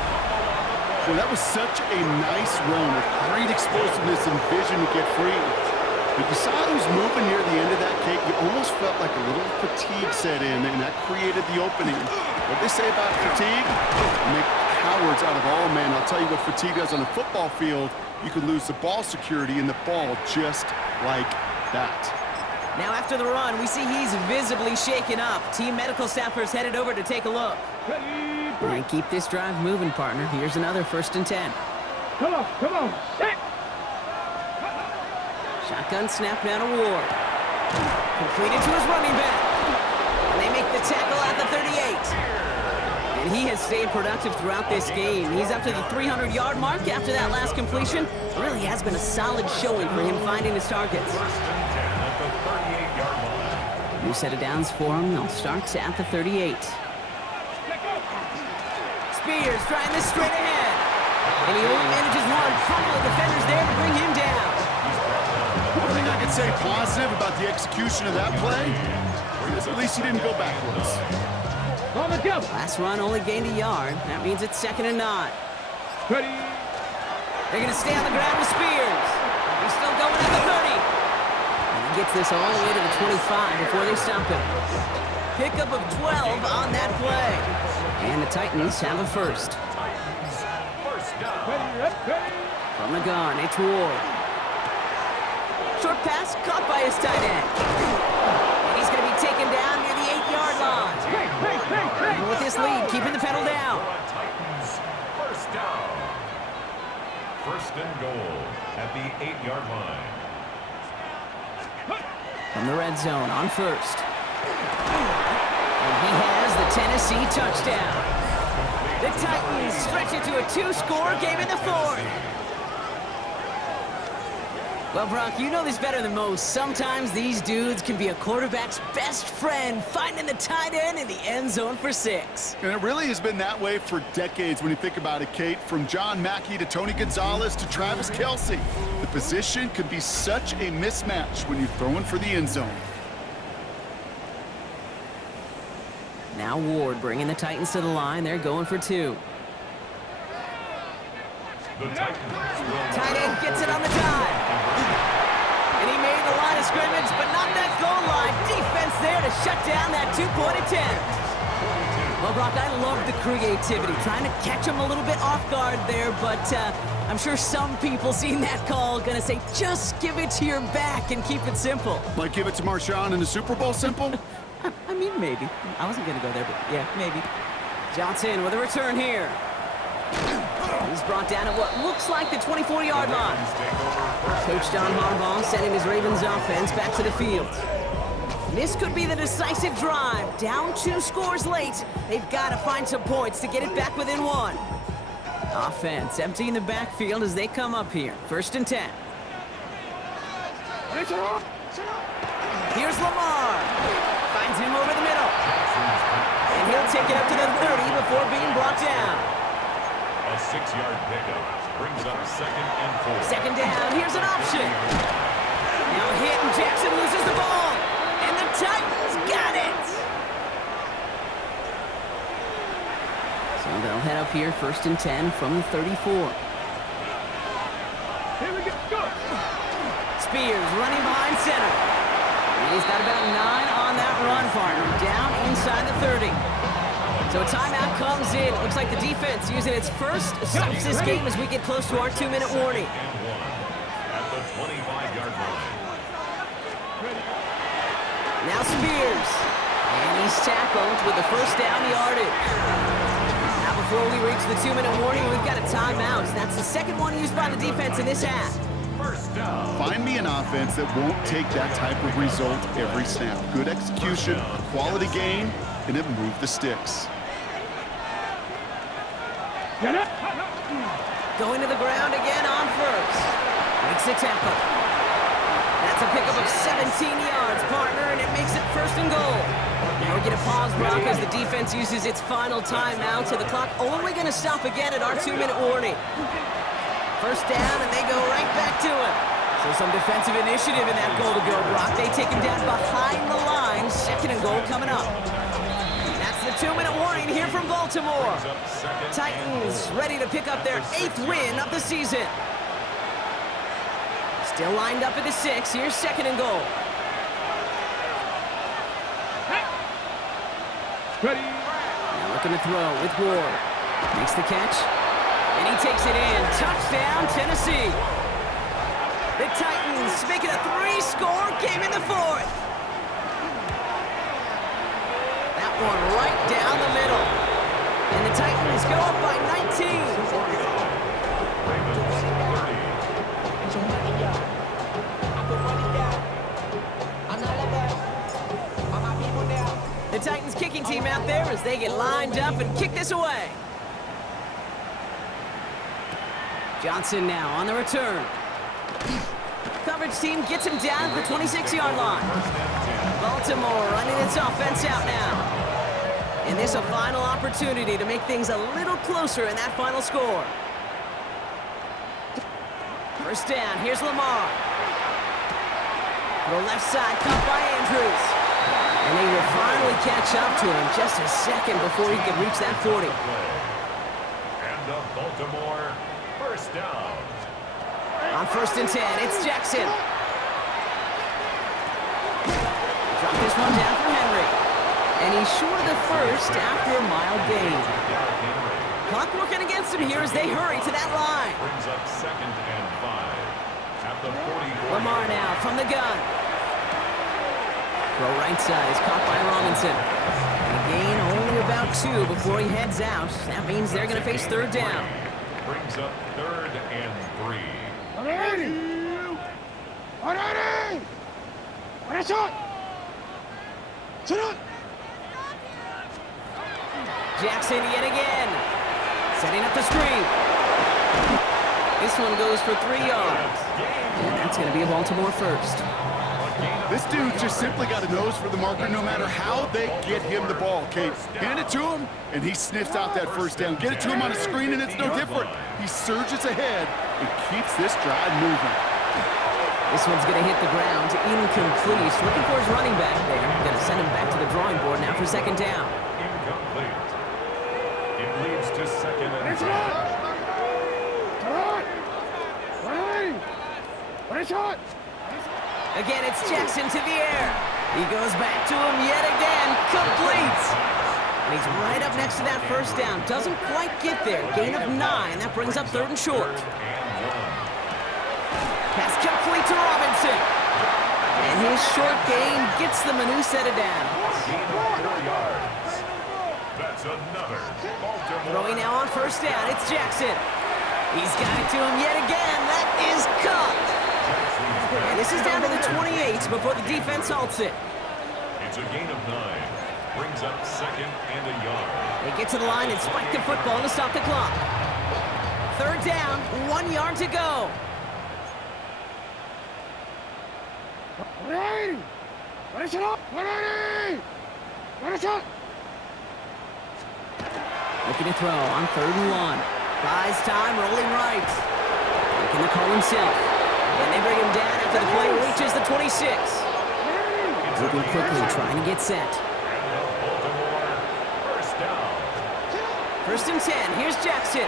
Well, that was such a nice run with great explosiveness and vision to get free. But you saw he was moving near the end of that kick. You almost felt like a little fatigue set in, and that created the opening. What they say about fatigue? Make cowards out of all men. I'll tell you what fatigue does on a football field. You can lose the ball security and the ball just like that. Now after the run, we see he's visibly shaken up. Team medical staffers headed over to take a look. And keep this drive moving, partner. Here's another 1st and 10. Come on. Hey. Shotgun snap now to Ward. Completed to his running back. And they make the tackle at the 38. And he has stayed productive throughout this game. He's up to the 300-yard mark after that last completion. It really has been a solid showing for him finding his targets. New set of downs for him. They'll start at the 38. Spears trying this straight ahead. And he only manages one. Couple of defenders there to bring him down. One thing I can say positive about the execution of that play is at least he didn't go backwards. On the jump. Last run only gained a yard. That means it's 2nd and 9. Ready. They're going to stay on the ground with Spears. He's still going at the 30. And he gets this all the way to the 25 before they stop him. Pickup of 12 on that play. And the Titans have a first. From the gun, it's Ward. Short pass caught by his tight end. And he's going to be taken down near the 8-yard line. Even with this lead, keeping the pedal down. Titans, first down. 1st and goal at the 8-yard line. From the red zone on 1st. And he has the Tennessee touchdown. The Titans stretch it to a 2-score game in the 4th. Well, Brock, you know this better than most. Sometimes these dudes can be a quarterback's best friend, finding the tight end in the end zone for 6. And it really has been that way for decades when you think about it, Kate. From John Mackey to Tony Gonzalez to Travis Kelce. The position can be such a mismatch when you're throwing for the end zone. Now Ward bringing the Titans to the line. They're going for 2. The Titans will Tight end gets it on the dive. And he made the line of scrimmage, but not that goal line. Defense there to shut down that 2-point attempt. Well, Brock, I love the creativity. Trying to catch him a little bit off guard there, but I'm sure some people seeing that call gonna say, just give it to your back and keep it simple. Like give it to Marshawn in the Super Bowl simple? I mean, maybe. I wasn't gonna go there, but yeah, maybe. Johnson with a return here. He's brought down at what looks like the 24-yard line. Coach John Harbaugh sending his Ravens offense back to the field. This could be the decisive drive. Down 2 scores late. They've got to find some points to get it back within 1. Offense emptying the backfield as they come up here. 1st and 10. Here's Lamar. Finds him over the middle. And he'll take it up to the 30 before being brought down. A 6-yard pickup brings up 2nd and 4. 2nd down, here's an option. Now a hit and Jackson loses the ball. And the Titans got it. So they'll head up here, 1st and 10 from the 34. Here we go. Spears running behind center. And he's got about 9 on that run, partner. Down inside the 30. So a timeout comes in. Looks like the defense using its first stops this game as we get close to our 2-minute warning. At the 25-yard line. Now Spears. And he's tackled with the first down yardage. Now before we reach the 2-minute warning, we've got a timeout. That's the second one used by the defense in this half. First down. Find me an offense that won't take that type of result every snap. Good execution, quality game, and it moved the sticks. Get up. Going to the ground again on first. Makes the tackle. That's a pickup of 17 yards, partner, and it makes it first and goal. Now we get a pause, Brock, as the defense uses its final timeout, so the clock only going to stop again at our 2-minute warning. First down, and they go right back to him. So some defensive initiative in that goal to go, Brock. They take him down behind the line. Second and goal coming up. That's the 2-minute warning here from Baltimore. Titans ready to pick up their 8th win of the season. Still lined up at the 6. Here's second and goal. Ready. Now looking to throw with Ward. Makes the catch. And he takes it in. Touchdown, Tennessee. The Titans make it a 3-score game in the 4th. That one right down the middle. And the Titans go up by 19. The Titans kicking team out there as they get lined up and kick this away. Johnson now on the return. Coverage team gets him down at the 26-yard line. Baltimore running its offense out now. And this a final opportunity to make things a little closer in that final score. First down, here's Lamar. The left side cut by Andrews. And they will finally catch up to him just a second before he can reach that 40. And the Baltimore first down. On 1st and 10, it's Jackson. Drop this one down for Henry. And he's short of the first after a mild gain. Clock working against him here as they hurry to that line. Brings up 2nd and 5 at the 44. Lamar now from the gun. Throw right side is caught by Robinson. And a gain only about 2 before he heads out. That means they're going to face third down. Brings up 3rd and 3. Ready. Ready. Ready. Shot. Shot. Jackson yet again. Setting up the screen. This one goes for 3 yards. And that's going to be a Baltimore first. This dude just simply got a nose for the marker no matter how they get him the ball, Kate. Hand it to him, and he sniffs out that first down. Get it to him on a screen, and it's no different. He surges ahead and keeps this drive moving. This one's going to hit the ground. Incomplete. Looking for his running back there. Going to send him back to the drawing board now for second down. Incomplete. It leads to 2nd and 5. Shot. Again, it's Jackson to the air. He goes back to him yet again. Complete. And he's right up next to that first down. Doesn't quite get there. Gain of 9. That brings up 3rd and short. Pass complete to Robinson. And his short gain gets them a new set of downs. Gain of 4 yards. That's another Baltimore. Throwing now on first down. It's Jackson. He's got it to him yet again. That is caught. And this is down to the 28 before the defense halts it. It's a gain of 9. Brings up 2nd and a yard. They get to the line and spike the football to stop the clock. Third down, 1 yard to go. Ready. Ready. Shot. Ready. Ready. Shot. Looking to throw on 3rd and 1. Buys time, rolling right. Looking to call himself. And they bring him down after the play reaches the 26. Moving quickly, trying to get set. And the Baltimore first down. 1st and 10, here's Jackson.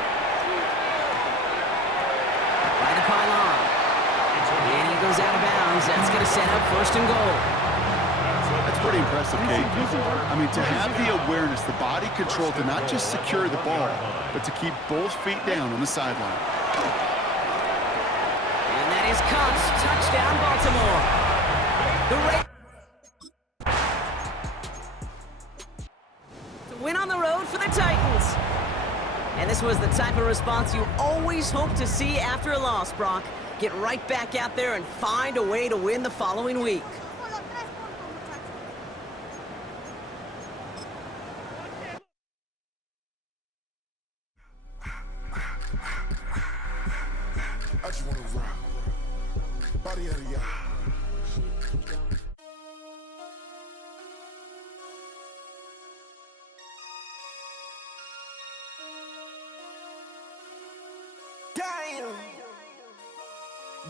By the pylon. And he goes out of bounds. That's going to set up 1st and goal. That's pretty impressive, Kate. I mean, to have the awareness, the body control to not just secure the ball, but to keep both feet down on the sideline. And that is Cubs. Touchdown, Baltimore. The And this was the type of response you always hope to see after a loss, Brock. Get right back out there and find a way to win the following week. Solo 3 puntos, muchachos. I just wanna rock. Body out of ya.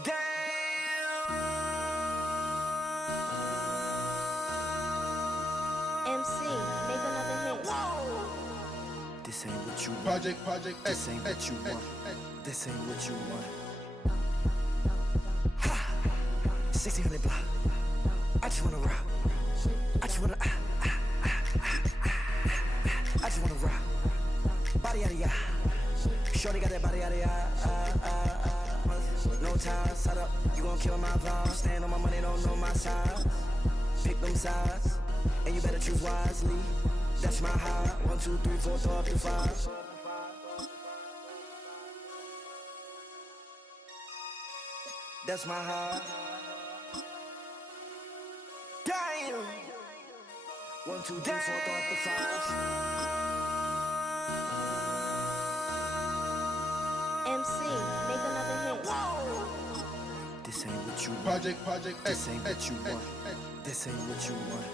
Damn. MC, make another hit. This ain't what you want. Project, This ain't what you want. This ain't what you want. 1600 block. I just wanna rock. I just wanna. I just wanna rock. Body out of ya. Shorty got that body out of ya. No time, set up. You gon' kill my vibe. Stand on my money, don't know my size. Pick them sides, and you better choose wisely. That's my high. 1, 2, 3, 4, throw up to 5. That's my high. Damn. 1, 2, 3, 4, throw up to 5. MC, make another hit. This ain't what you want. project. This ain't what you want. This ain't what you want.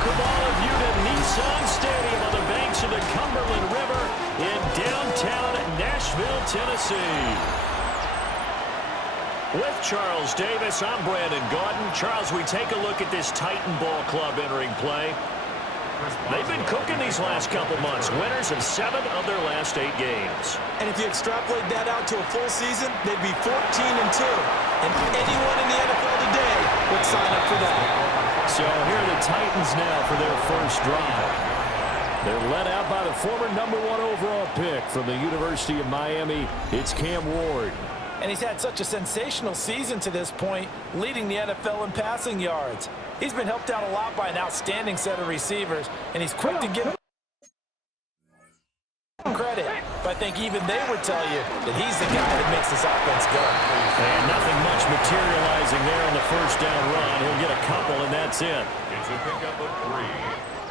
welcome all of you to Nissan Stadium on the banks of the Cumberland River in downtown Nashville, Tennessee. With Charles Davis, I'm Brandon Gaudin. Charles, we take a look at this Titan Ball Club entering play. They've been cooking these last couple months, winners of 7 of their last 8 games. And if you extrapolate that out to a full season, they'd be 14-2. And anyone in the NFL today would sign up for that. So here are the Titans now for their first drive. They're led out by the former #1 overall pick from the University of Miami. It's Cam Ward. And he's had such a sensational season to this point, leading the NFL in passing yards. He's been helped out a lot by an outstanding set of receivers, and he's quick to give credit. But I think even they would tell you that he's the guy that makes this offense go. And nothing much materializing there on the first down run. He'll get a couple, and that's it. It's a pickup of 3.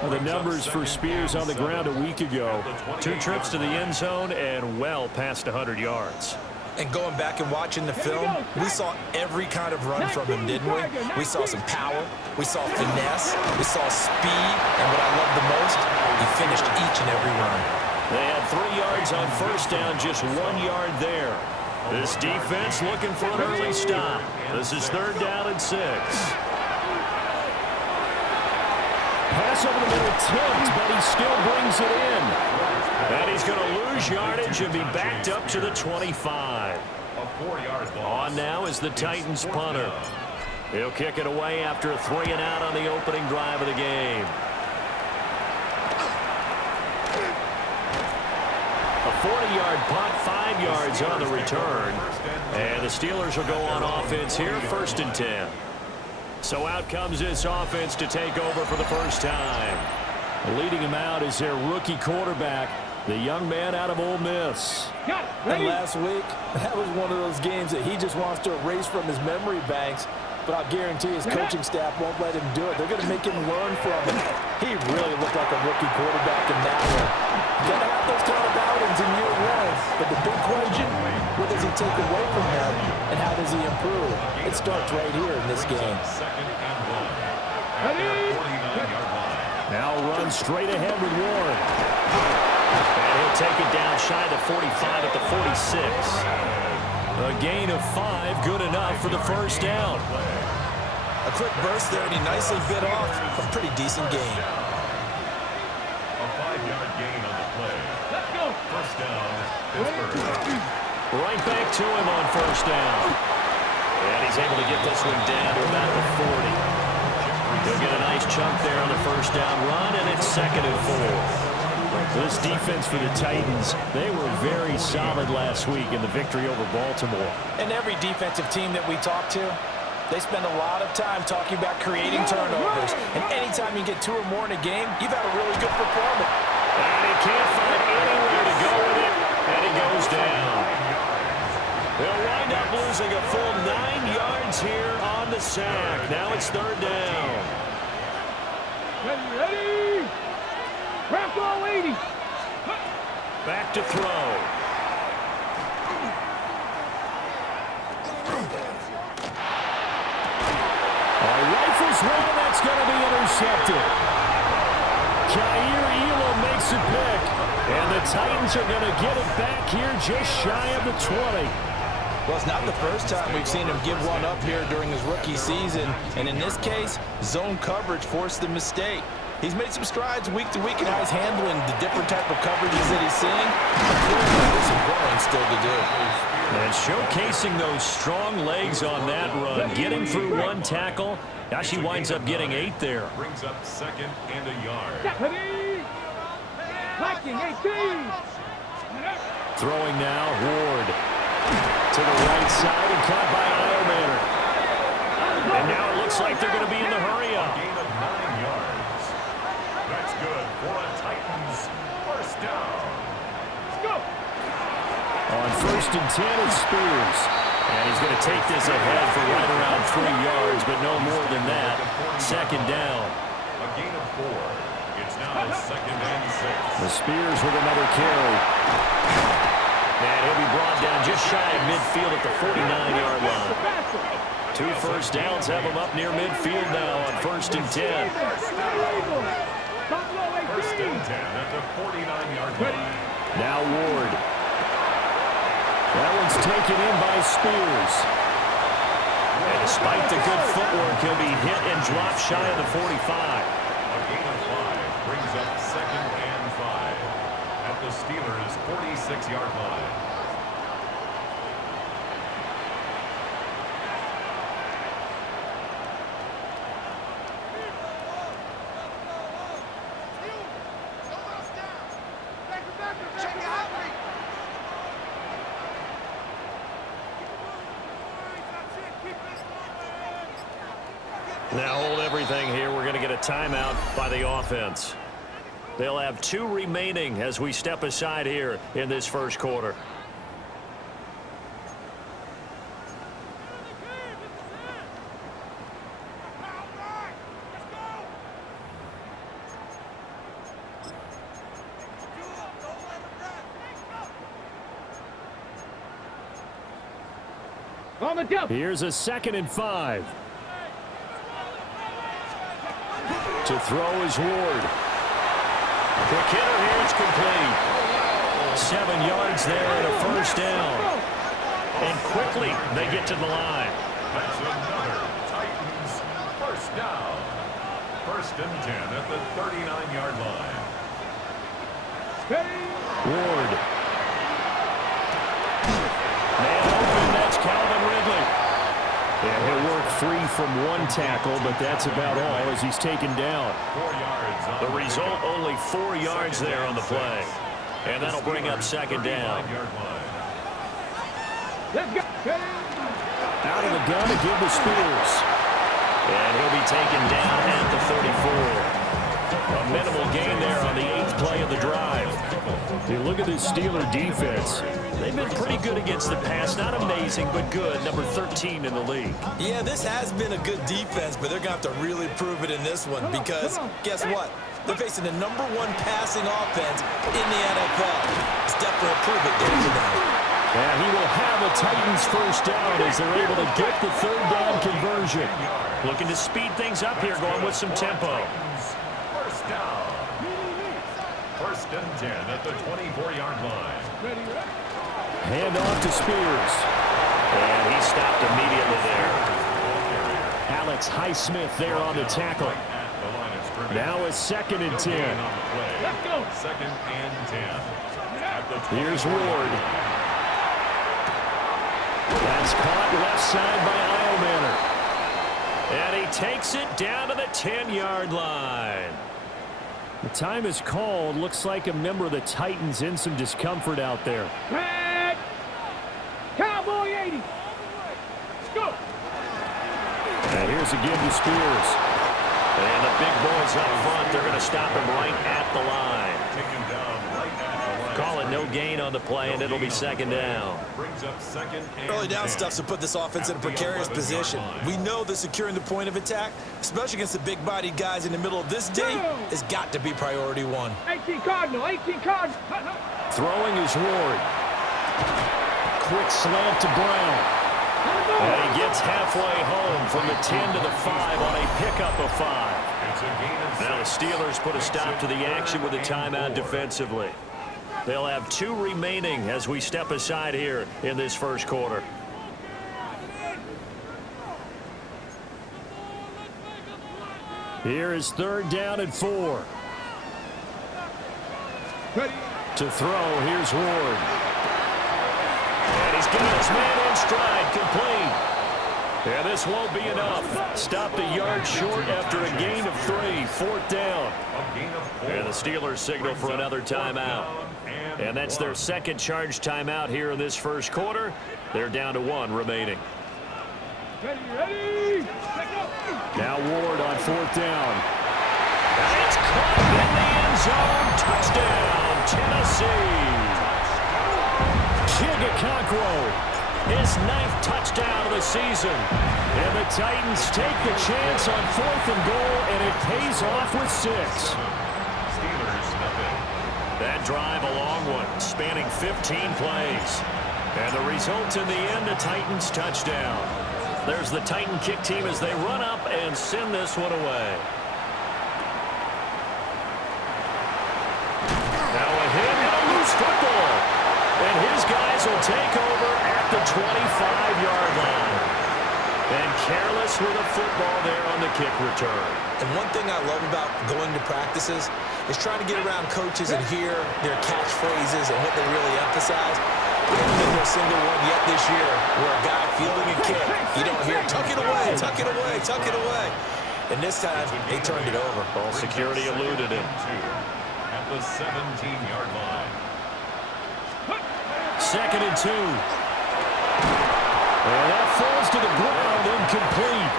Well, the numbers for Spears on the ground a week ago. 2 trips to the end zone and well past 100 yards. And going back and watching the film, we saw every kind of run from him, didn't we? We saw some power, we saw finesse, we saw speed, and what I love the most, he finished each and every run. They had 3 yards on first down, just 1 yard there. This defense looking for an early stop. This is 3rd down and 6. Pass over the middle, tipped, but he still brings it in. And he's going to lose yardage and be backed up to the 25. A 4-yard loss. On now is the Titans punter. He'll kick it away after a 3 and out on the opening drive of the game. A 40-yard punt, 5 yards on the return. And the Steelers will go on offense here, 1st and 10. So out comes this offense to take over for the first time. Leading him out is their rookie quarterback, the young man out of Ole Miss. And last week, that was one of those games that he just wants to erase from his memory banks. But I'll guarantee his coaching staff won't let him do it. They're going to make him learn from it. He really looked like a rookie quarterback in that one. Going to have those kind of outings in year 1. But the big question, what does he take away from them, and how does he improve? It starts right here in this game. 2nd and 1. At their 49-yard line. Now run straight ahead with Ward. And he'll take it down shy of the 45 at the 46. A gain of 5, good enough for the first down. A quick burst there, and he nicely bit off a pretty decent gain. A 5-yard gain on the play. Let's go. First down, Pittsburgh. Right back to him on first down. And he's able to get this one down to about the 40. He'll get a nice chunk there on the first down run, and it's 2nd and 4. This defense for the Titans, they were very solid last week in the victory over Baltimore. And every defensive team that we talk to, they spend a lot of time talking about creating turnovers. And anytime you get 2 or more in a game, you've had a really good performance. And he can't find anywhere to go with it, and he goes down. They'll wind up losing a full 9 yards here on the sack. Now it's 3rd down. Ready? Rambo 80. Back to throw. Rifles one, that's going to be intercepted. Jair Elam makes a pick, and the Titans are going to get it back here just shy of the 20. Well, it's not the first time we've seen him give one up here during his rookie season, and in this case, zone coverage forced the mistake. He's made some strides week to week in how he's handling the different type of coverages that he's seeing. There's some growing still to do. And showcasing those strong legs on that run, getting through 1 tackle. Now she winds up getting 8 there. Brings up 2nd and a yard. Throwing now, Ward to the right side and caught by Eilmanner. And now it looks like they're going to be in the hurry-up. Gain of 9 yards. That's good for a Titans first down. Let's go. On 1st and 10, it's Spears. And he's going to take this ahead for right around 3 yards, but no more than that. 2nd down. A gain of 4. It's now 2nd and 6. The Spears with another carry. And he'll be brought down just shy of midfield at the 49-yard line. 2 first downs have him up near midfield now on 1st and 10. line. Now Ward. That one's taken in by Spears. And despite the good footwork, he'll be hit and dropped shy of the 45. A gain of 5 brings up 2nd and 5 at the Steelers' 46-yard line. Now hold everything here. We're going to get a timeout by the offense. They'll have 2 remaining as we step aside here in this first quarter. Here's a 2nd and 5. To throw is Ward. Quick hitter here, it's complete. 7 yards there and a first down. And quickly they get to the line. That's another Titans first down. 1st and 10 at the 39-yard line. Ward. Man open, that's Calvin Ridley. Yeah, he'll work free from 1 tackle, but that's about all as he's taken down. 4 yards on The result, only 4 yards there on the play. And that'll bring up 2nd down. Out of the gun to give to Spears. And he'll be taken down at the 34. A minimal gain there on the 8th play of the drive. You look at this Steeler defense. They've been pretty good against the pass. Not amazing, but good. Number 13 in the league. Yeah, this has been a good defense, but they're going to have to really prove it in this one because guess what? They're facing the #1 passing offense in the NFL. It's definitely a prove it day for them. And he will have a Titans first down as they're able to get the 3rd down conversion. Looking to speed things up here, going with some tempo. First down. 1st and 10 at the 24-yard line. Hand off to Spears. And he stopped immediately there. Alex Highsmith there on the tackle. Now it's 2nd and 10. Let's go. 2nd and 10. Here's Ward. That's caught left side by Eilmanner. And he takes it down to the 10-yard line. The time is called. Looks like a member of the Titans in some discomfort out there. Cowboy 80. Let's go. And here's a give to Spears. And the big boys up front, they're going to stop him right at the line. Taken down right at the line. Call it no gain on the play, and it'll be 2nd down. Brings up 2nd and Early down 10. stuff to put this offense in a precarious position. We know that securing the point of attack, especially against the big-bodied guys in the middle of this day, has got to be priority 1. 18 Cardinal, 18 Cardinal. Throwing is Ward. Quick slant to Brown. And he gets halfway home from the 10 to the 5 on a pickup of 5. It's a gain of 6. Now the Steelers put a stop to the action with a timeout defensively. They'll have 2 remaining as we step aside here in this first quarter. Here is 3rd down and 4. To throw, here's Ward. And he's got his man in stride, complete. And this won't be enough. Stopped a yard short after a gain of 3, 4th down. And the Steelers signal for another timeout. And that's their 2nd charge timeout here in this first quarter. They're down to 1 remaining. Ready. Now Ward on 4th down. And it's caught in the end zone. Touchdown, Tennessee. Chigakonkwo, his 9th touchdown of the season. And the Titans take the chance on 4th and goal, and it pays off with 6. Steelers nothing. That drive a long one, spanning 15 plays. And the result in the end, a Titans touchdown. There's the Titan kick team as they run up and send this one away. Now a hit and a his guys will take over at the 25-yard line. And careless with a football there on the kick return. And one thing I love about going to practices is trying to get around coaches and hear their catchphrases and what they really emphasize. We haven't been to a single one yet this year where a guy fielding a kick, you don't hear, tuck it away, tuck it away, tuck it away. And this time, they turned it over. Ball security eluded him. At the 17-yard line. 2nd and 2. And that falls to the ground, incomplete.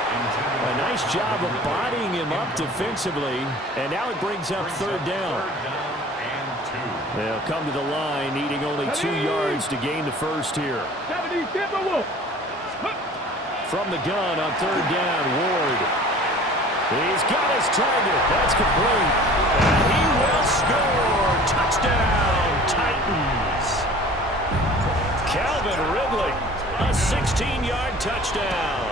A nice job of bodying him up defensively. And now it brings up 3rd down. They'll come to the line, needing only 2 yards to gain the first here. From the gun on 3rd down, Ward. He's got his target. That's complete. And he will score. Touchdown, Titans. Calvin Ridley, a 16-yard touchdown.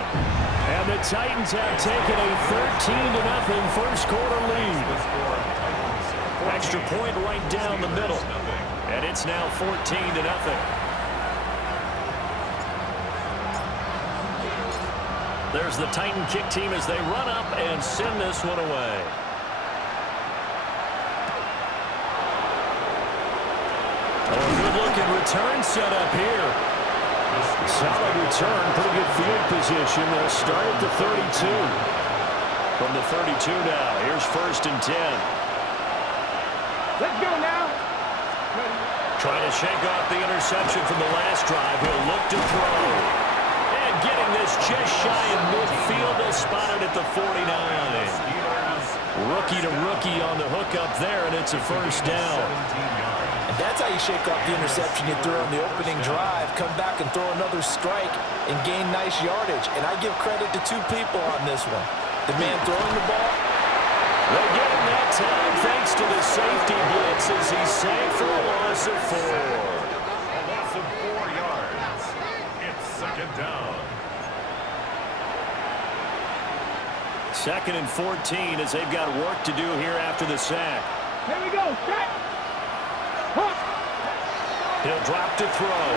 And the Titans have taken a 13-0 first quarter lead. Extra point right down the middle. And it's now 14-0. There's the Titan kick team as they run up and send this one away. Good-looking return set up here. Solid return, pretty good field position. They'll start at the 32. From the 32 now, here's 1st and 10. Let's go now. Trying to shake off the interception from the last drive. He'll look to throw. And getting this just shy of midfield. They'll spot it at the 49. Rookie to rookie on the hookup there, and it's a 1st down. And that's how you shake off the interception you threw on the opening drive, come back and throw another strike and gain nice yardage. And I give credit to 2 people on this one. The man throwing the ball. They get him that time thanks to the safety blitz as he sank for a loss of 4. A loss of 4 yards. It's 2nd down. 2nd and 14 as they've got work to do here after the sack. Here we go. Set. He'll drop to throw.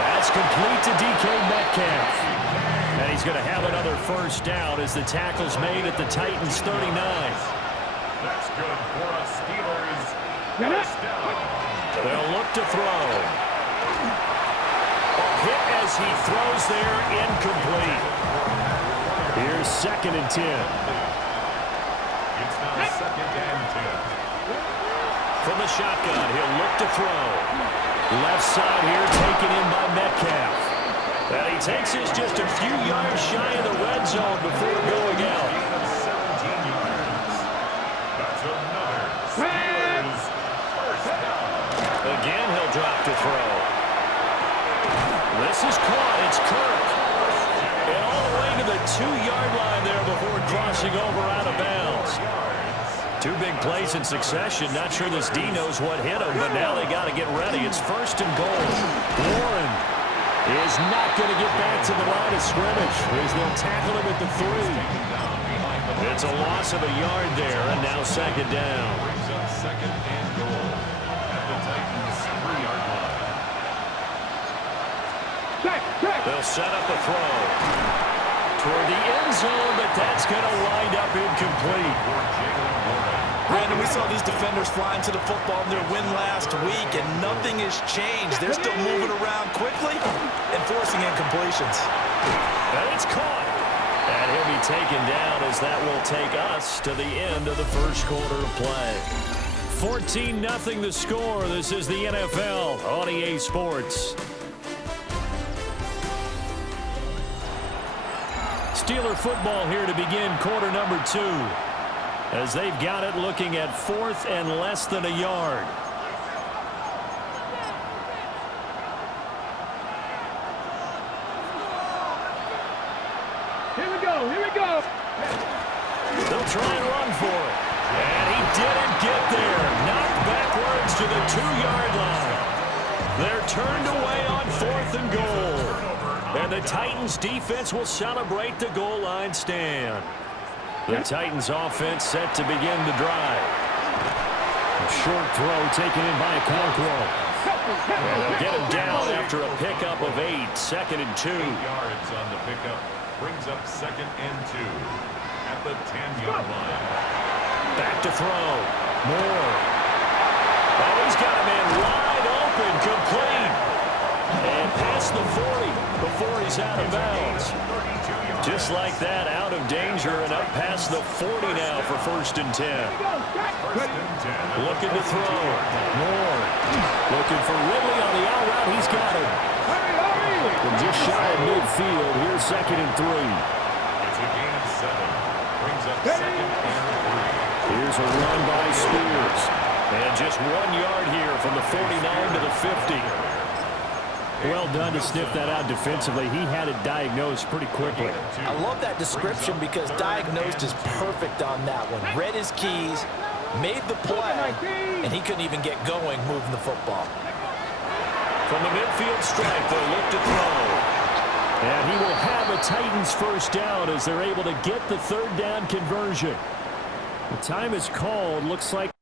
That's complete to DK Metcalf. And he's going to have another 1st down as the tackle's made at the Titans' 39. That's good for a Steelers 1st down. They'll look to throw. Hit as he throws there, incomplete. Here's 2nd and 10. It's now 2nd and 10. From the shotgun, he'll look to throw. Left side here taken in by Metcalf. And he takes us just a few yards shy of the red zone before going out. 17 yards. That's another Steelers 1st down. Again, he'll drop to throw. This is caught. It's Kirk. And all the way to the 2-yard line there before crossing over out of bounds. 2 big plays in succession. Not sure this D knows what hit him, but now they got to get ready. It's 1st and goal. Warren is not going to get back to the line of scrimmage as they'll tackle him at the 3. It's a loss of a yard there, and now 2nd down. Brings up 2nd and goal at the Titans' 3-yard line. They'll set up a throw toward the end zone, but that's going to wind up incomplete. Brandon, we saw these defenders flying to the football in their win last week, and nothing has changed. They're still moving around quickly and forcing incompletions. And it's caught. And he'll be taken down as that will take us to the end of the first quarter of play. 14-0 the score. This is the NFL on EA Sports. Steeler football here to begin quarter number 2. As they've got it looking at 4th and less than a yard. Here we go. Here we go. They'll try and run for it. And he didn't get there. Knocked backwards to the 2-yard line. They're turned away on 4th and goal. And the Titans defense will celebrate the goal line stand. The Titans offense set to begin the drive. A short throw taken in by Okonkwo. And they'll get him down after a pickup of 8. 2nd and 2. 8 yards on the pickup. Brings up 2nd and 2 at the 10-yard line. Back to throw. Moore. Oh, he's got a man wide open, complete. And past the 40 before he's out of bounds. Just like that, out of danger and up past the 40 now for 1st and 10. 1st and 10. Looking to throw. Moore. Looking for Ridley on the out route. He's got him. From just shy of midfield, here's 2nd and 3. It's a gain of 7. Brings up 2nd and 3. Here's a run by Spears. And just 1 yard here from the 49 to the 50. Well done to sniff that out defensively. He had it diagnosed pretty quickly. I love that description because diagnosed is perfect on that one. Read his keys, made the play, and he couldn't even get going moving the football. From the midfield stripe, they'll look to throw. And he will have a Titans first down as they're able to get the 3rd down conversion. The time is called. Looks like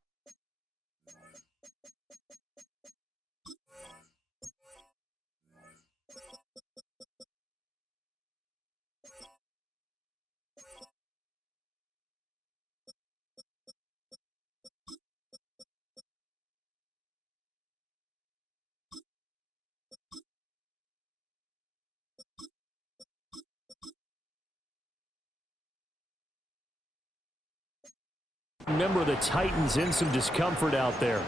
member of the Titans in some discomfort out there.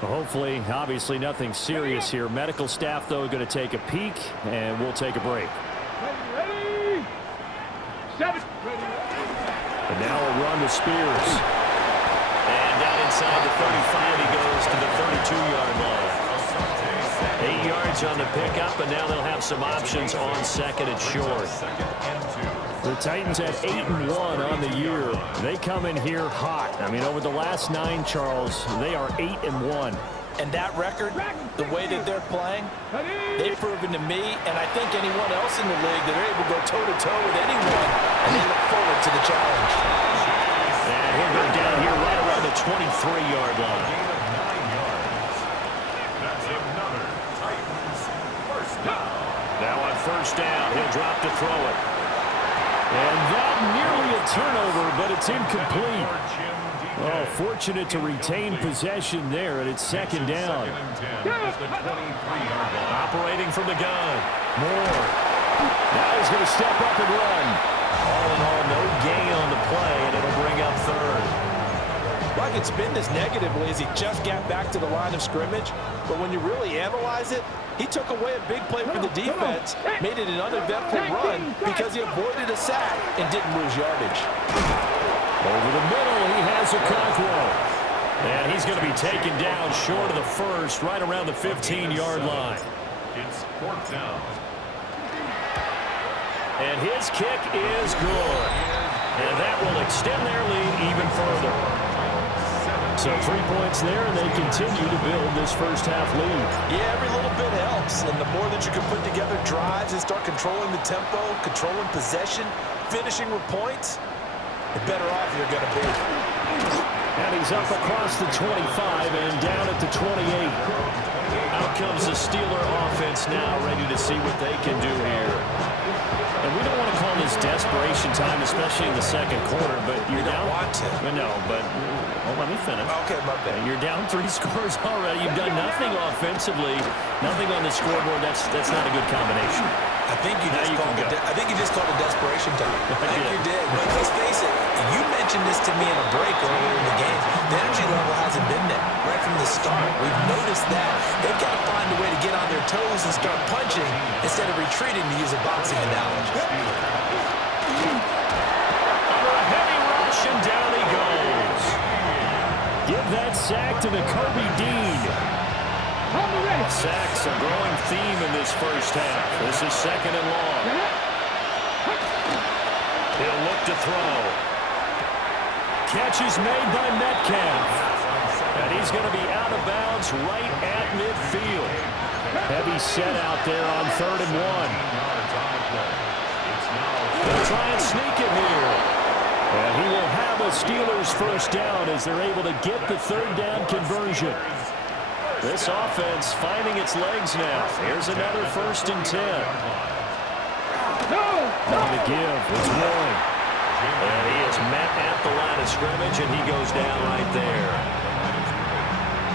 Hopefully, obviously nothing serious here. Medical staff, though, going to take a peek, and we'll take a break. Ready? 7. And now a run to Spears. And down inside the 35, he goes to the 32-yard line. 8 yards on the pickup, and now they'll have some options on 2nd and short. The Titans at 8-1 on the year. They come in here hot. I mean, over the last 9, Charles, they are 8-1. And that record, the way that they're playing, they've proven to me, and I think anyone else in the league, that they're able to go toe-to-toe with anyone, and they look forward to the challenge. And he'll go down here right around the 23-yard line. That's another Titans first down. Now on 1st down, he'll drop to throw it. And that nearly a turnover, but it's incomplete. Oh, fortunate to retain possession there, and it's 2nd down. Operating from the gun. Moore. Now he's going to step up and run. All in all, no gain on the play, and it'll bring up 3rd. Well, I could spin this negatively as he just got back to the line of scrimmage, but when you really analyze it, he took away a big play for the defense, made it an uneventful run because he avoided a sack and didn't lose yardage. Over the middle, he has Okonkwo. And he's going to be taken down short of the 1st, right around the 15-yard line. It's 4th down. And his kick is good. And that will extend their lead even further. So 3 points there, and they continue to build this first-half lead. Yeah, every little bit helps, and the more that you can put together drives and start controlling the tempo, controlling possession, finishing with points, the better off you're going to be. And he's up across the 25 and down at the 28. Out comes the Steeler offense now, ready to see what they can do here. And we don't want to call this desperation time, especially in the 2nd quarter, but you're down. Want to. No, but let me finish. Okay, my bad. You're down 3 scores already. You've done nothing offensively, nothing on the scoreboard. That's not a good combination. I think you just called it desperation time. I think you did. But let's face it, you mentioned this to me in a break earlier in the game. The energy level hasn't been there right from the start. We've noticed that. They've got to find a way to get on their toes and start punching instead of retreating, to use a boxing analogy. Under a heavy rush, and down he goes. Give that sack to the Kobe Dean. Sacks a growing theme in this first half. This is 2nd and long. He'll look to throw. Catch is made by Metcalf. And he's going to be out of bounds right at midfield. Heavy set out there on 3rd and 1. They'll try and sneak it here. And he will have a a Steelers first down as they're able to get the third down conversion. This offense finding its legs now. Here's another 1st and 10. Going to give. It's Warren. And he is met at the line of scrimmage, and he goes down right there.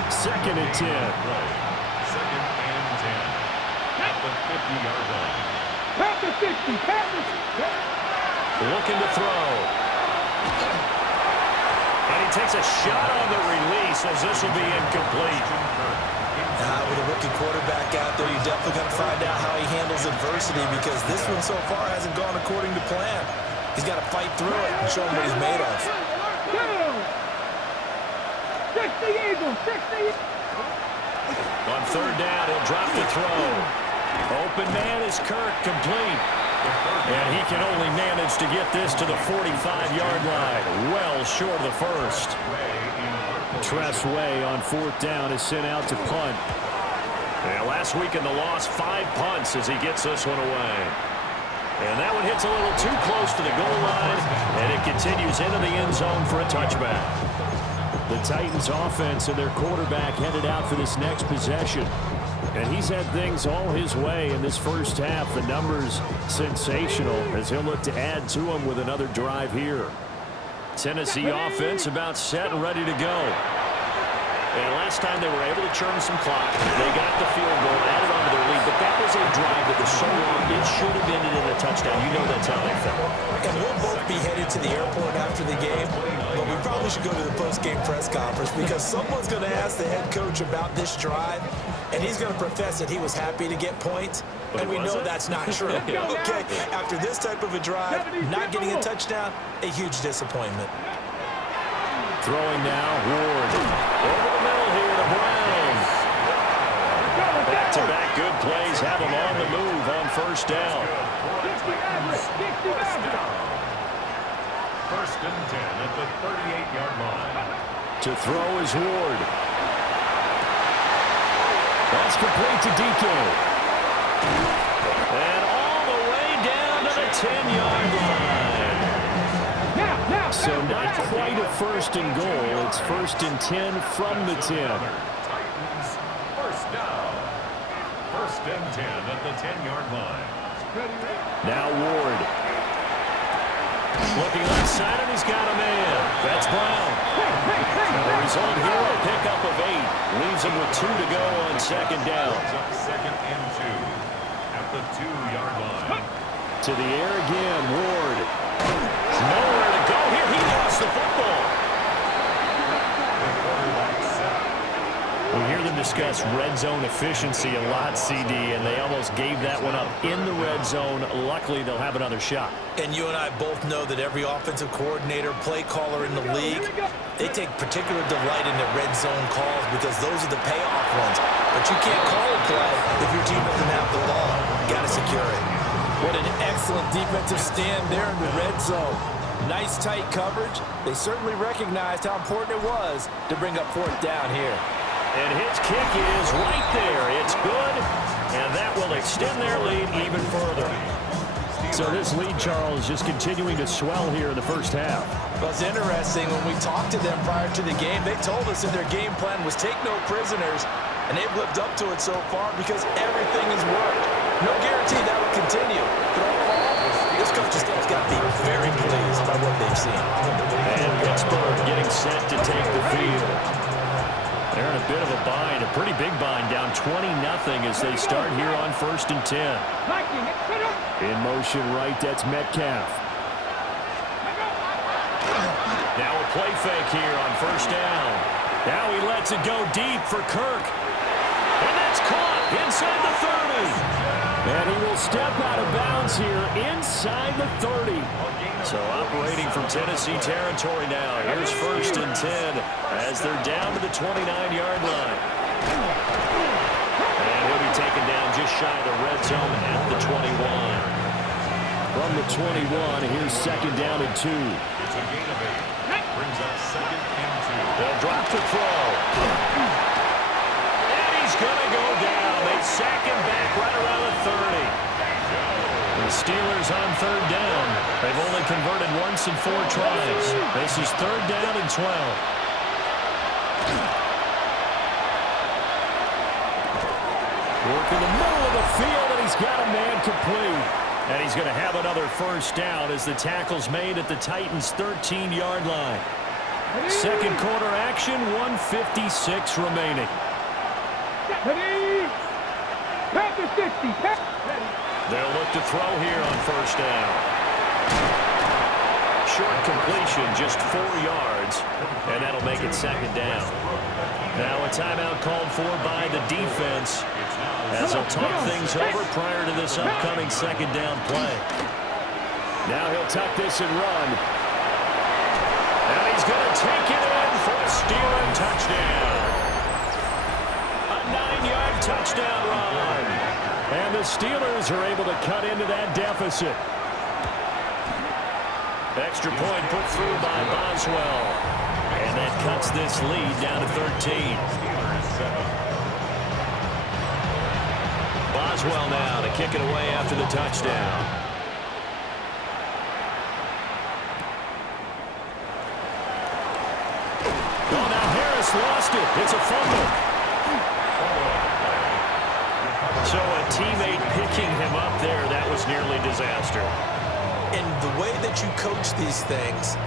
2nd and 10. 2nd and 10. At the 50-yard line. Pat the 60. Pat the 60. Looking to throw. And he takes a shot on the release as this will be incomplete. With a rookie quarterback out there, you're definitely going to find out how he handles adversity because this one so far hasn't gone according to plan. He's got to fight through it and show him what he's made of. 60 Eagles, 60. On 3rd down, he'll drop the throw. Open man is Kirk, complete. And he can only manage to get this to the 45-yard line, well short of the 1st. Tress Way on 4th down is sent out to punt. And last week in the loss, 5 punts as he gets this one away. And that one hits a little too close to the goal line, and it continues into the end zone for a touchback. The Titans offense and their quarterback headed out for this next possession. And he's had things all his way in this first half. The numbers sensational as he'll look to add to them with another drive here. Tennessee offense about set and ready to go. And last time they were able to churn some clock. They got the field goal, added on to their lead, but that was a drive that was so long, it should have ended in a touchdown. You know that's how they felt. And we'll both be headed to the airport after the game, but we probably should go to the post-game press conference because someone's going to ask the head coach about this drive, and he's going to profess that he was happy to get points, and we know that's not true. Okay, after this type of a drive, not getting a touchdown, a huge disappointment. Throwing now, Ward. Over the middle here to Brown. Back-to-back good plays have him on the move on 1st down. 1st and 10 at the 38-yard line. To throw is Ward. That's complete to DK. And all the way down to the 10-yard line. So not quite a 1st and goal. It's 1st and 10 from the 10. Titans first down. 1st and 10 at the 10-yard line. Now Ward. Looking outside, and he's got a man. That's Brown. The result here, a pickup of 8. Leaves him with 2 to go on 2nd down. 2nd and 2 at the 2-yard line. To the air again, Ward. Nowhere to go here. He lost the football. We hear them discuss red zone efficiency a lot, CD, and they almost gave that one up in the red zone. Luckily, they'll have another shot. And you and I both know that every offensive coordinator, play caller in the league, they take particular delight in the red zone calls because those are the payoff ones. But you can't call a play if your team doesn't have the ball. Got to secure it. What an excellent defensive stand there in the red zone. Nice tight coverage. They certainly recognized how important it was to bring up 4th down here. And his kick is right there. It's good, and that will extend their lead even further. So this lead, Charles, just continuing to swell here in the first half. Well, it's interesting. When we talked to them prior to the game, they told us that their game plan was take no prisoners, and they've lived up to it so far because everything has worked. No guarantee that will continue. But overall, this coaching staff's got to be very pleased by what they've seen. And Pittsburgh getting set to take the field. They're in a bit of a bind, a pretty big bind, down 20-0 as they start here on 1st and 10. In motion right, that's Metcalf. Now a play fake here on 1st down. Now he lets it go deep for Kirk. And that's caught inside the 30. And he will step out of bounds here inside the 30. So operating from Tennessee territory now. Here's 1st and 10 as they're down to the 29-yard line. And he'll be taken down just shy of the red zone at the 21. From the 21, here's 2nd down and 2. It's a gain of 8. Brings up 2nd and 2. They'll drop the throw. And he's going to go down. They sack him back right around the 30. Steelers on third down. They've only converted once in 4 tries. This is third down and 12. Work in the middle of the field, and he's got a man complete. And he's going to have another first down as the tackle's made at the Titans' 13-yard line. Second quarter action, 1:56 remaining. They'll look to throw here on first down. Short completion, just 4 yards, and that'll make it second down. Now a timeout called for by the defense as they'll talk things over prior to this upcoming second down play. Now he'll tuck this and run. And he's going to take it in for a Steeler touchdown. A 9-yard touchdown run. And the Steelers are able to cut into that deficit. Extra point put through by Boswell. And that cuts this lead down to 13. Boswell now to kick it away after the touchdown. Oh, now Harris lost it. It's a fumble. So a teammate picking him up there, that was nearly disaster. And the way that you coach these things,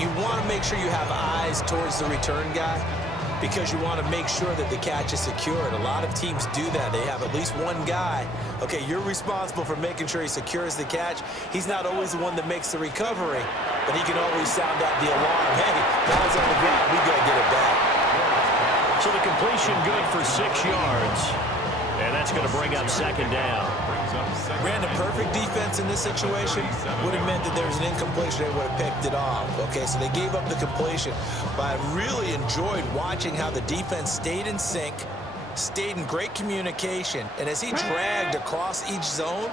you want to make sure you have eyes towards the return guy because you want to make sure that the catch is secured. A lot of teams do that. They have at least one guy. Okay, you're responsible for making sure he secures the catch. He's not always the one that makes the recovery, but he can always sound out the alarm. Hey, guys on the ground, we got to get it back. So the completion good for 6 yards, and that's going to bring up second down. Ran a perfect defense in this situation. Would have meant that there was an incompletion. They would have picked it off. Okay, so they gave up the completion. But I really enjoyed watching how the defense stayed in sync, stayed in great communication. And as he dragged across each zone,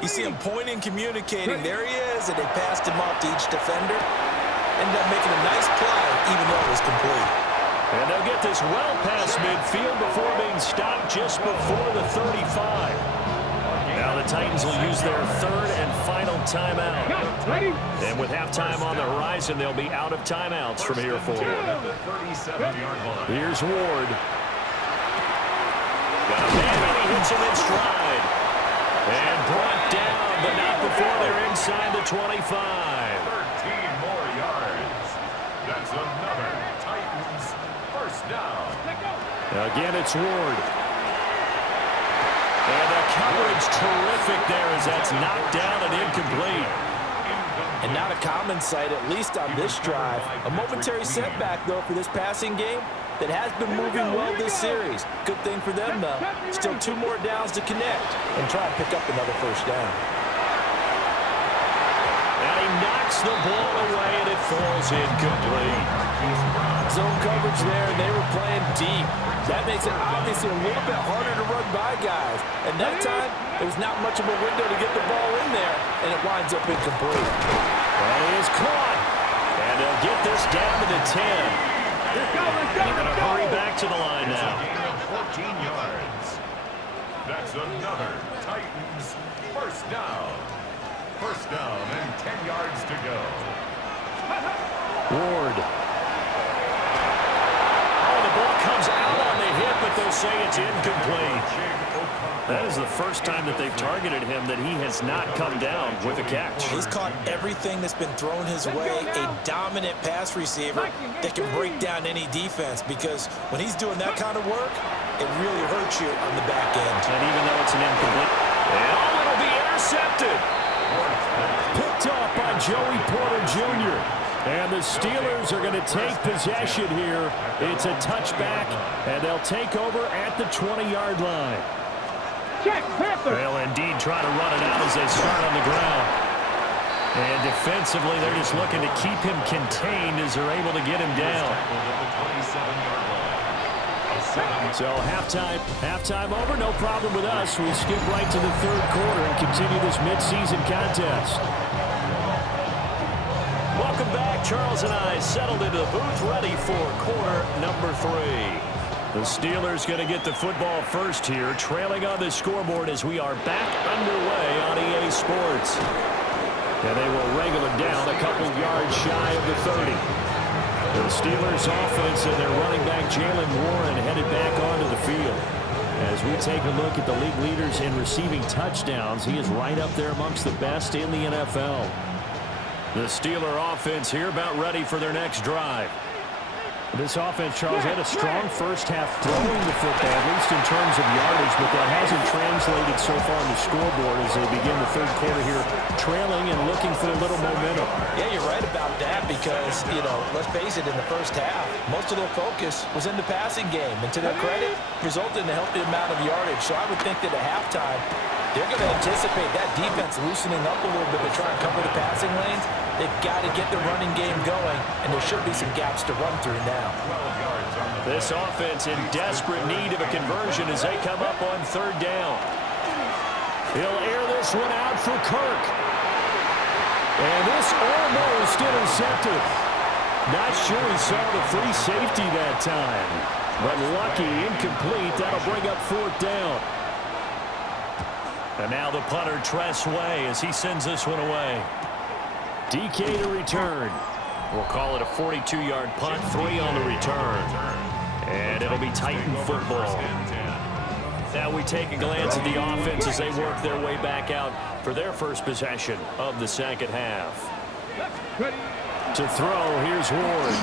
you see him pointing, communicating. There he is, and they passed him off to each defender. Ended up making a nice play, even though it was complete. And they'll get this well past midfield before being stopped just before the 35. Now the Titans will use their third and final timeout. And with halftime on the horizon, they'll be out of timeouts from here forward. Here's Ward. Got a man, and he hits him in stride. And brought down, but not before they're inside the 25. 13 more yards. That's another Titans first down. Again, it's Ward. And the coverage terrific there as that's knocked down and incomplete. And not a common sight, at least on this drive. A momentary setback, though, for this passing game that has been moving well this series. Good thing for them, though. Still 2 more downs to connect and try and pick up another first down. And he knocks the ball away, and it falls incomplete. Zone coverage there, and they were playing deep. That makes it obviously a little bit harder to run by guys. And that time, there was not much of a window to get the ball in there, and it winds up incomplete. And he is caught. And they'll get this down to the 10. They're going to hurry back to the line now. 14 yards. That's another Titans first down. First down and 10 yards to go. Ward. Oh, the ball comes out on the hit, but they'll say it's incomplete. That is the first time that they've targeted him that he has not come down with a catch. He's caught everything that's been thrown his way. A dominant pass receiver that can break down any defense because when he's doing that kind of work, it really hurts you on the back end. And even though it's an incomplete, and it'll be intercepted. Picked off by Joey Porter Jr. And the Steelers are going to take possession here. It's a touchback, and they'll take over at the 20-yard line. They'll indeed try to run it out as they start on the ground. And defensively, they're just looking to keep him contained as they're able to get him down. So halftime over, no problem with us. We'll skip right to the third quarter and continue this midseason contest. Welcome back. Charles and I settled into the booth ready for quarter number 3. The Steelers going to get the football first here, trailing on the scoreboard as we are back underway on EA Sports. And they will wrangle it down a couple yards shy of the 30. The Steelers offense and their running back Jaylen Warren headed back onto the field. As we take a look at the league leaders in receiving touchdowns, he is right up there amongst the best in the NFL. The Steeler offense here about ready for their next drive. This offense, Charles, had a strong first half throwing the football, at least in terms of yardage, but that hasn't translated so far on the scoreboard as they begin the third quarter here, trailing and looking for a little momentum. Yeah, you're right about that because, let's face it, in the first half, most of their focus was in the passing game. And to their credit, resulted in a healthy amount of yardage. So I would think that at halftime, they're going to anticipate that defense loosening up a little bit to try and cover the passing lanes. They've got to get the running game going, and there should be some gaps to run through now. This offense in desperate need of a conversion as they come up on third down. He'll air this one out for Kirk. And this almost intercepted. Not sure he saw the free safety that time. But lucky, incomplete. That'll bring up fourth down. And now the punter, Tress Way, as he sends this one away. DK to return. We'll call it a 42-yard punt, 3 on the return. And it'll be Titan football. Now we take a glance at the offense as they work their way back out for their first possession of the second half. To throw, here's Ward.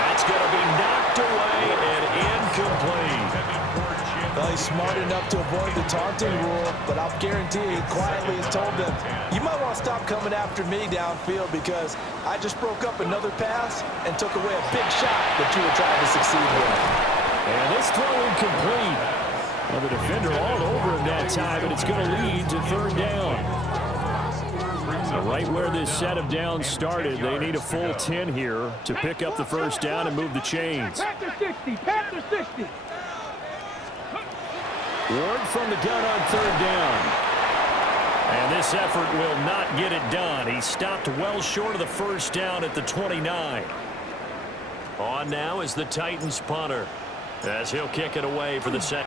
That's going to be knocked away and incomplete. Well, he's smart enough to avoid the taunting rule, but I'll guarantee he quietly has told them, you might want to stop coming after me downfield because I just broke up another pass and took away a big shot that you were trying to succeed with. And this throw incomplete. Well, the defender all over him that time, and it's going to lead to third down. So right where this set of downs started, they need a full 10 here to pick up the first down and move the chains. Panther 60, Panther 60. Ward from the gun on third down. And this effort will not get it done. He stopped well short of the first down at the 29. On now is the Titans punter, as he'll kick it away for the second.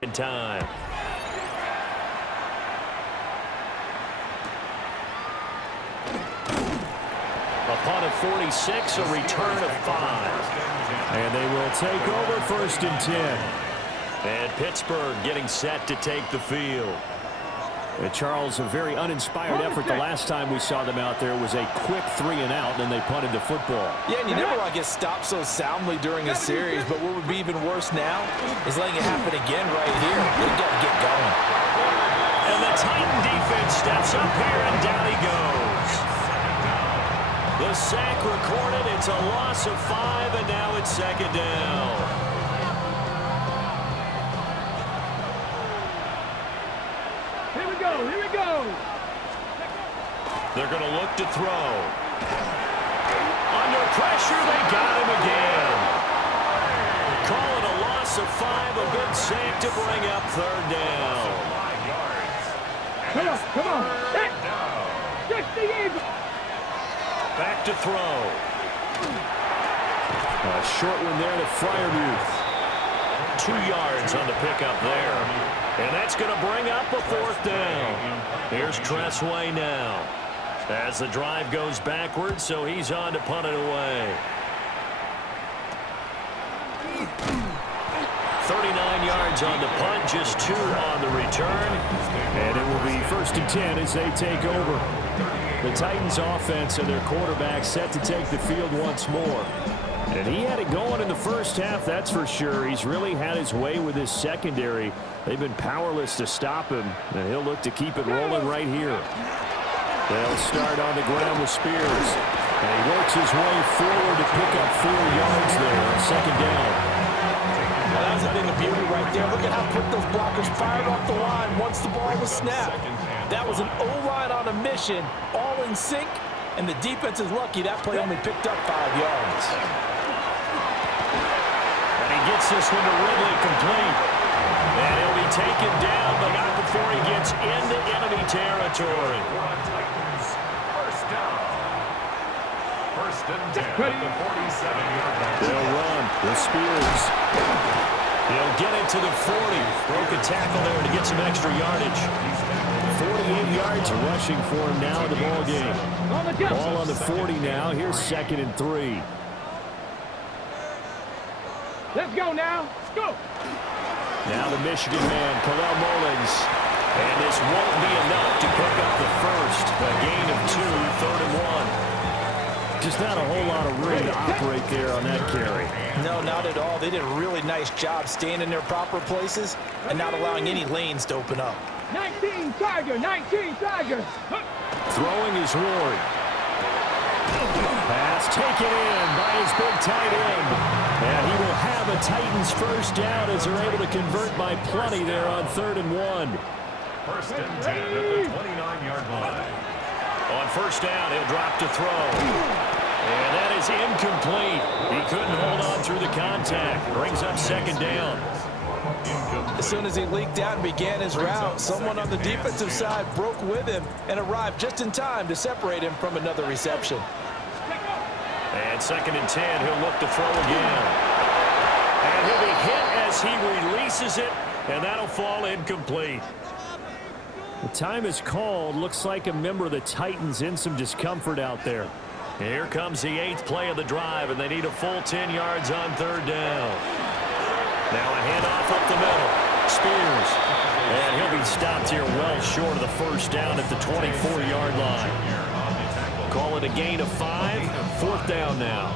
In time. A punt of 46, a return of 5. And they will take over first and 10. And Pittsburgh getting set to take the field. And Charles, a very uninspired effort the last time we saw them out there was a quick 3-and-out, and they punted the football. Yeah, and you never want to get stopped so soundly during a series, but what would be even worse now is letting it happen again right here. They've got to get going. And the Titan defense steps up here, and down he goes. The sack recorded. It's a loss of 5, and now it's second down. Here we go. They're going to look to throw. Under pressure, they got him again. Call it a loss of 5, a good sack to bring up third down. Come on. Just the Eagles. Back to throw. A short one there to Freiermuth. 2 yards on the pickup there. And that's going to bring up a fourth down. Here's Tress Way now. As the drive goes backwards, so he's on to punt it away. 39 yards on the punt, just 2 on the return. And it will be 1st and 10 as they take over. The Titans offense and their quarterback set to take the field once more. And he had it going in the first half, that's for sure. He's really had his way with his secondary. They've been powerless to stop him, and he'll look to keep it rolling right here. They'll start on the ground with Spears. And he works his way forward to pick up 4 yards there on 2nd down. Well, that's a thing of beauty right there. Look at how quick those blockers fired off the line once the ball was snapped. That was an O-line on a mission, all in sync, and the defense is lucky that play only picked up 5 yards. And he gets this one to Ridley complete. And he'll be taken down, but not before he gets into enemy territory. First down. 1st and 10 at the 47-yard line. They'll run with Spears. He'll get it to the 40. Broke a tackle there to get some extra yardage. 48 yards rushing for him now in the ball game. Ball on the 40 now. Here's 2nd and 3. Let's go now. Let's go. Now the Michigan man, Khalil Mullins. And this won't be enough to pick up the first. A gain of 2, 3rd and 1. Just not a whole lot of room to operate there on that carry. No, not at all. They did a really nice job staying in their proper places and not allowing any lanes to open up. 19 Tiger, 19 Tiger. Throwing is Ward. Pass taken in by his big tight end. And he will have a Titans first down as they're able to convert by plenty there on 3rd and 1. 1st and 10 at the 29-yard line. On 1st down, he'll drop to throw. And that is incomplete. He couldn't hold on through the contact. Brings up 2nd down. As soon as he leaked out and began his route, someone on the defensive side broke with him and arrived just in time to separate him from another reception. And 2nd and 10, he'll look to throw again. And he'll be hit as he releases it, and that'll fall incomplete. The time is called. Looks like a member of the Titans in some discomfort out there. Here comes the 8th play of the drive, and they need a full 10 yards on 3rd down. Now a handoff up the middle. Spears. And he'll be stopped here well short of the first down at the 24-yard line. Call it a gain of 5. 4th down now.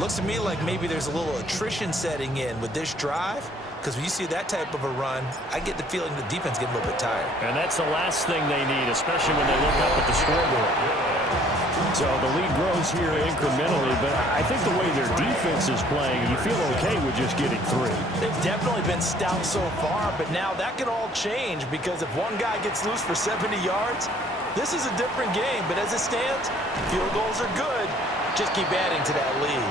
Looks to me like maybe there's a little attrition setting in with this drive. Because when you see that type of a run, I get the feeling the defense getting a little bit tired. And that's the last thing they need, especially when they look up at the scoreboard. So the lead grows here incrementally, but I think the way their defense is playing, you feel okay with just getting 3. They've definitely been stout so far, but now that could all change because if one guy gets loose for 70 yards, this is a different game. But as it stands, field goals are good. Just keep adding to that lead.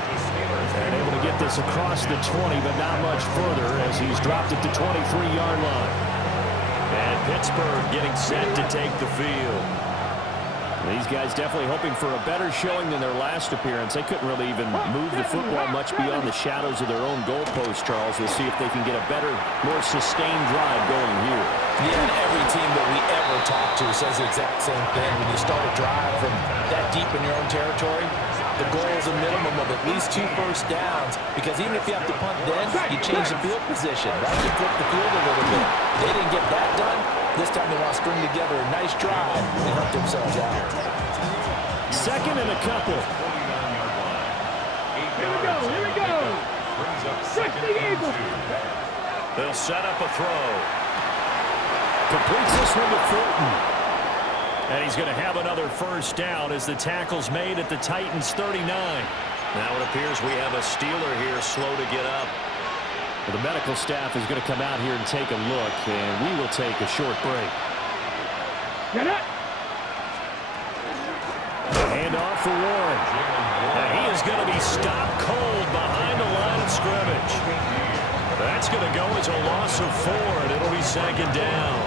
And able to get this across the 20, but not much further as he's dropped it to 23-yard line. And Pittsburgh getting set to take the field. These guys definitely hoping for a better showing than their last appearance. They couldn't really even move the football much beyond the shadows of their own goalpost, Charles. We'll see if they can get a better, more sustained drive going here. Yeah, and every team that we ever talk to says the exact same thing. When you start a drive from that deep in your own territory, the goal is a minimum of at least 2 first downs, because even if you have to punt then, you change the field position, right? You flip the field a little bit. They didn't get that done. This time they want to string together a nice drive and help themselves out. 2nd and a couple. Here we go, here we go. Touch the Eagles. They'll set up a throw. Completes this one to Fulton. And he's going to have another first down as the tackle's made at the Titans 39. Now it appears we have a Steeler here slow to get up. Well, the medical staff is going to come out here and take a look, and we will take a short break. Get it. Hand off for Warren. And he is going to be stopped cold behind the line of scrimmage. That's going to go as a loss of 4, and it'll be 2nd down.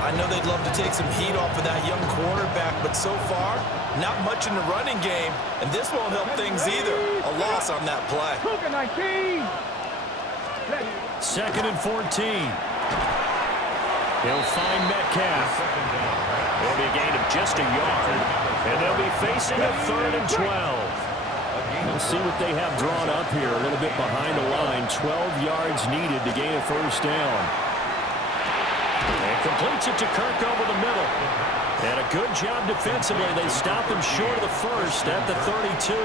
I know they'd love to take some heat off of that young quarterback, but so far, not much in the running game, and this won't help things either. A loss on that play. 19. 2nd and 14. He'll find Metcalf. It'll be a gain of just a yard, and they'll be facing a 3rd and 12. We'll see what they have drawn up here. A little bit behind the line. 12 yards needed to gain a 1st down. And completes it to Kirk over the middle. And a good job defensively. They stopped him short of the 1st at the 32.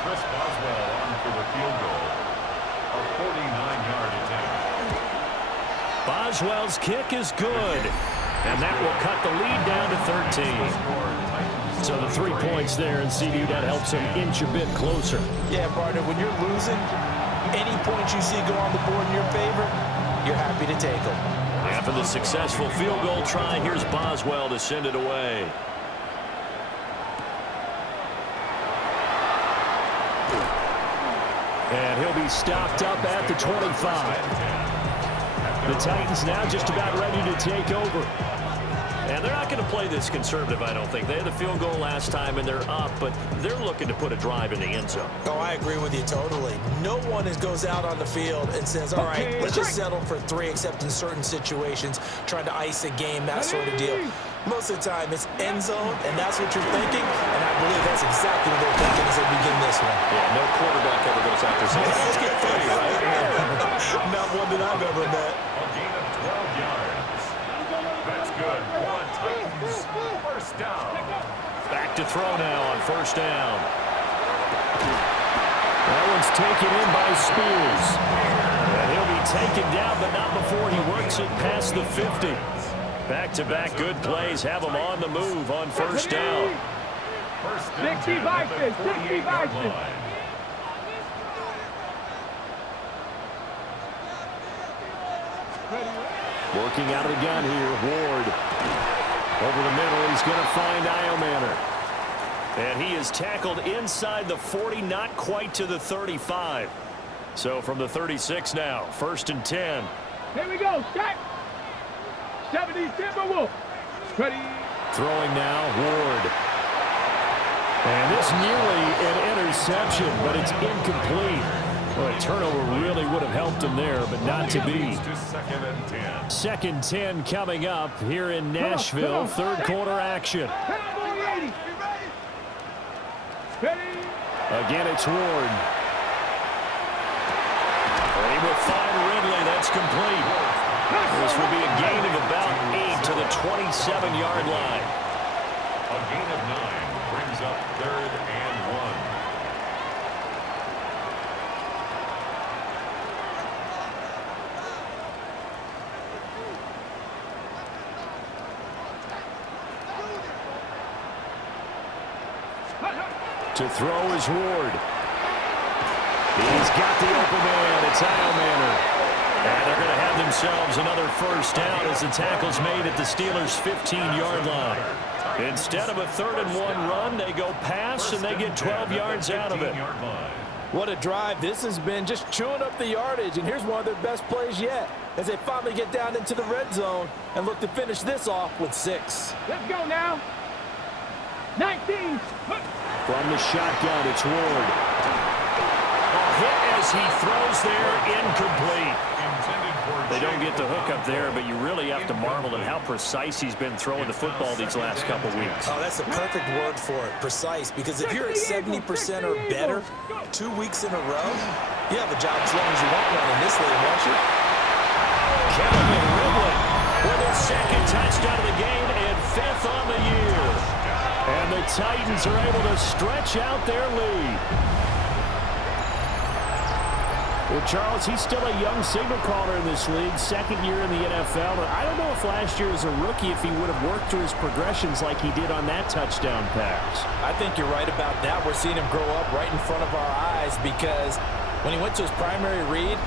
Chris Boswell on for the field goal. A 49-yard attempt. Boswell's kick is good. And that will cut the lead down to 13. So the 3 points there, and CD, that helps them inch a bit closer. Yeah, partner, when you're losing, any points you see go on the board in your favor, you're happy to take them. After the successful field goal try, here's Boswell to send it away. And he'll be stopped up at the 25. The Titans now just about ready to take over. And they're not going to play this conservative, I don't think. They had the field goal last time, and they're up, but they're looking to put a drive in the end zone. Oh, I agree with you totally. No one goes out on the field and says, all right, let's just settle for 3, except in certain situations, trying to ice a game, that sort of deal. Most of the time, it's end zone, and that's what you're thinking, and I believe that's exactly what they're thinking as they begin this one. Yeah, no quarterback ever goes out there saying, let's get 30, right? Not one that I've ever met. A gain of 12 yards. That's good. Titans, 1st down. Back to throw now on 1st down. That one's taken in by Spears. And he'll be taken down, but not before he works it past the 50. Back-to-back good plays have him on the move on 1st down. 65 line. Working out of the gun here, Ward. Over the middle, he's going to find Iomanner. And he is tackled inside the 40, not quite to the 35. So from the 36 now, 1st and 10. Here we go, Scott. 70 Timberwolf. Ready. Throwing now, Ward. And this nearly an interception, but it's incomplete. Well, a turnover really would have helped him there, but not to be. 2nd and 10. 2nd 10 coming up here in Nashville. 3rd quarter action. Again, it's Ward. And he will find Ridley. That's complete. This will be a gain of about 8 to the 27-yard line. A gain of 9 brings up 3rd and 1. To throw is Ward. He's got the open man. It's Iomanner. And they're going to have themselves another 1st down as the tackle's made at the Steelers' 15-yard line. Instead of a 3rd and 1 run, they go pass, and they get 12 yards out of it. What a drive. This has been just chewing up the yardage, and here's one of their best plays yet as they finally get down into the red zone and look to finish this off with 6. Let's go now. 19. From the shotgun, it's Ward. A hit as he throws there, incomplete. They don't get the hook up there, but you really have to marvel at how precise he's been throwing the football these last couple weeks. Oh, that's the perfect word for it, precise, because if you're at 70% or better 2 weeks in a row, you have a job as long as you want one in this league, won't you? Calvin Ridley with his 2nd touchdown of the game and 5th on the year. And the Titans are able to stretch out their lead. Well, Charles, he's still a young signal caller in this league, 2nd year in the NFL. But I don't know if last year as a rookie, if he would have worked through his progressions like he did on that touchdown pass. I think you're right about that. We're seeing him grow up right in front of our eyes because when he went to his primary read,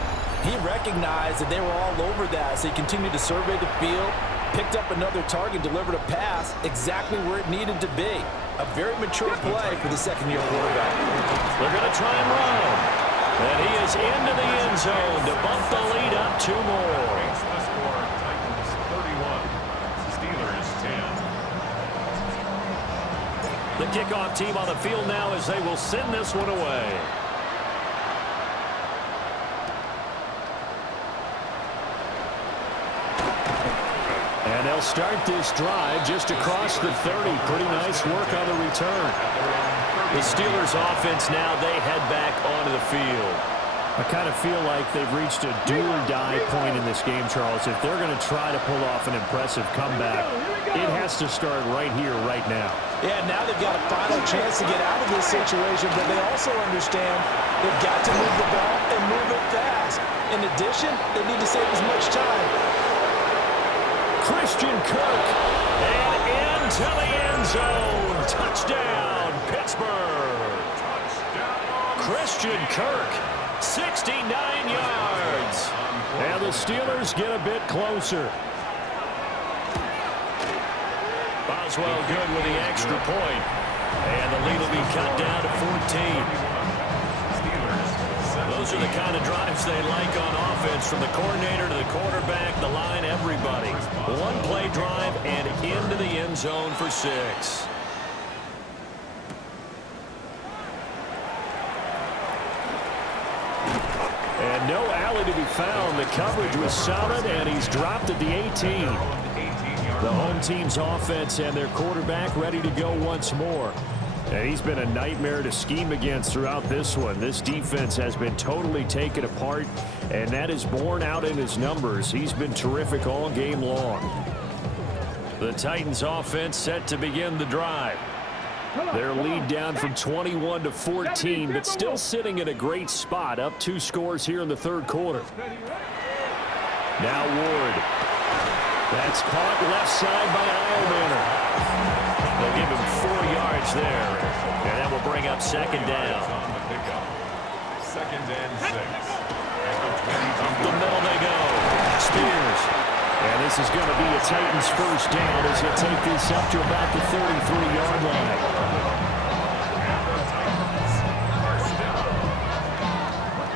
he recognized that they were all over that. So he continued to survey the field, picked up another target, delivered a pass exactly where it needed to be. A very mature play for the 2nd-year quarterback. They're going to try and run. And he is into the end zone to bump the lead up 2 more. Makes the score, Titans 31, Steelers 10. The kickoff team on the field now as they will send this one away. And they'll start this drive just across the 30. Pretty nice work on the return. The Steelers offense now, they head back onto the field. I kind of feel like they've reached a do-or-die point in this game, Charles. If they're going to try to pull off an impressive comeback, it has to start right here, right now. Yeah, now they've got a final chance to get out of this situation, but they also understand they've got to move the ball and move it fast. In addition, they need to save as much time. Christian Kirk, and into the end zone. Touchdown, Pittsburgh. Christian Kirk, 69 yards. And the Steelers get a bit closer. Boswell good with the extra point. And the lead will be cut down to 14. Those are the kind of drives they like on offense, from the coordinator to the quarterback, the line, everybody. One-play drive and into the end zone for 6. And no alley to be found. The coverage was solid, and he's dropped at the 18. The home team's offense and their quarterback ready to go once more. And he's been a nightmare to scheme against throughout this one. This defense has been totally taken apart, and that is borne out in his numbers. He's been terrific all game long. The Titans offense set to begin the drive. Their lead down from 21 to 14, but still sitting in a great spot, up 2 scores here in the third quarter. Now Ward. That's caught left side by Eilmanner. They'll give him 4 yards there, and that will bring up second down. Second and 6. Up the middle they go. Spears. And this is going to be a Titans first down as he'll take this up to about the 33-yard line.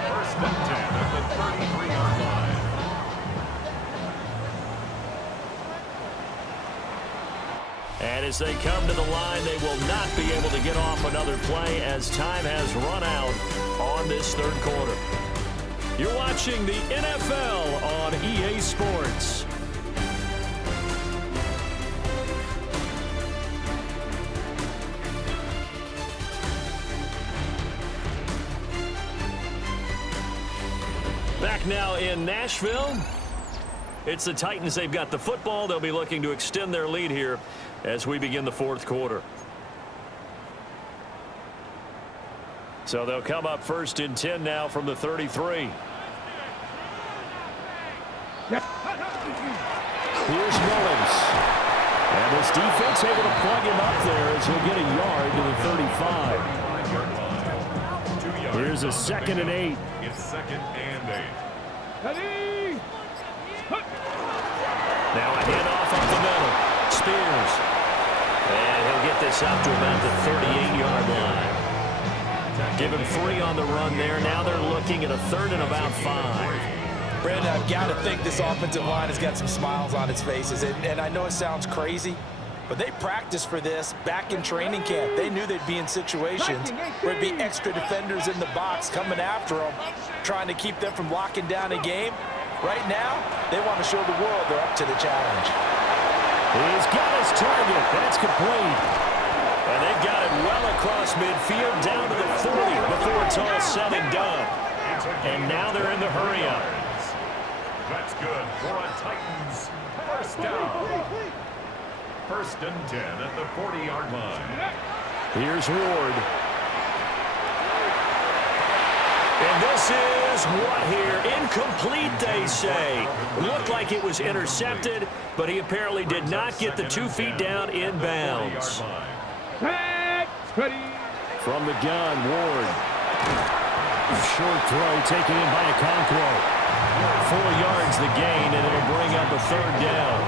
First and 10 at the 33-yard line. And as they come to the line, they will not be able to get off another play as time has run out on this third quarter. You're watching the NFL on EA Sports. Back now in Nashville. It's the Titans. They've got the football. They'll be looking to extend their lead here as we begin the fourth quarter. So they'll come up first and 10 now from the 33. Here's Mullins. And this defense able to plug him up there as he'll get a yard to the 35. Here's a second and 8. It's second and 8. Now a handoff up the middle. Spears. And he'll get this out to about the 38-yard line. Give him 3 on the run there. Now they're looking at a third and about 5. Brandon, I've got to think this offensive line has got some smiles on its faces. And I know it sounds crazy, but they practiced for this back in training camp. They knew they'd be in situations where there'd be extra defenders in the box coming after them, trying to keep them from locking down a game. Right now, they want to show the world they're up to the challenge. He's got his target. That's complete. And they've got it well across midfield down to the 40 before it's all said and done. And now they're in the hurry-up. That's good for a Titans first down. First and 10 at the 40-yard line. Here's Ward. And this is what here? Incomplete, they say. Looked like it was intercepted, but he apparently did not get the 2 feet down in bounds. From the gun, Ward. Short throw taken in by Okonkwo. 4 yards the gain, and it'll bring up a third down.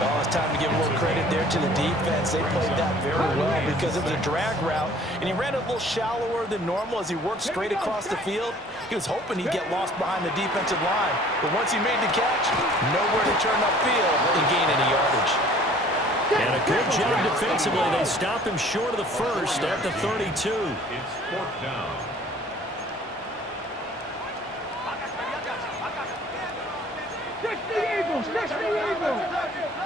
Well, it's time to give a little credit there to the defense. They played that very well because it was a drag route, and he ran a little shallower than normal as he worked straight across the field. He was hoping he'd get lost behind the defensive line, but once he made the catch, nowhere to turn upfield and gain any yardage. And a good job defensively. They stop him short of the first at the 32. It's fourth down. Stretch the Eagles! Stretch the Eagles!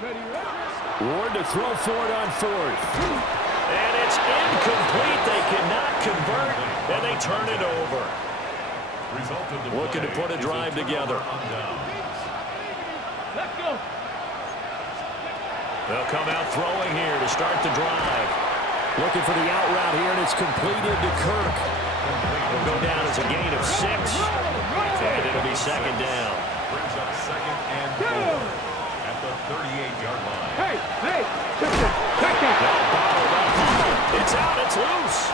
Ward to throw for it on fourth. And it's incomplete. They cannot convert, and they turn it over. Looking to put a drive together. Let's go. They'll come out throwing here to start the drive. Looking for the out route here, and it's completed to Kirk. It'll go down as a gain of 6, and it'll be second down. Brings up second and 4 at the 38-yard line. Hey, check that. It's out, it's loose.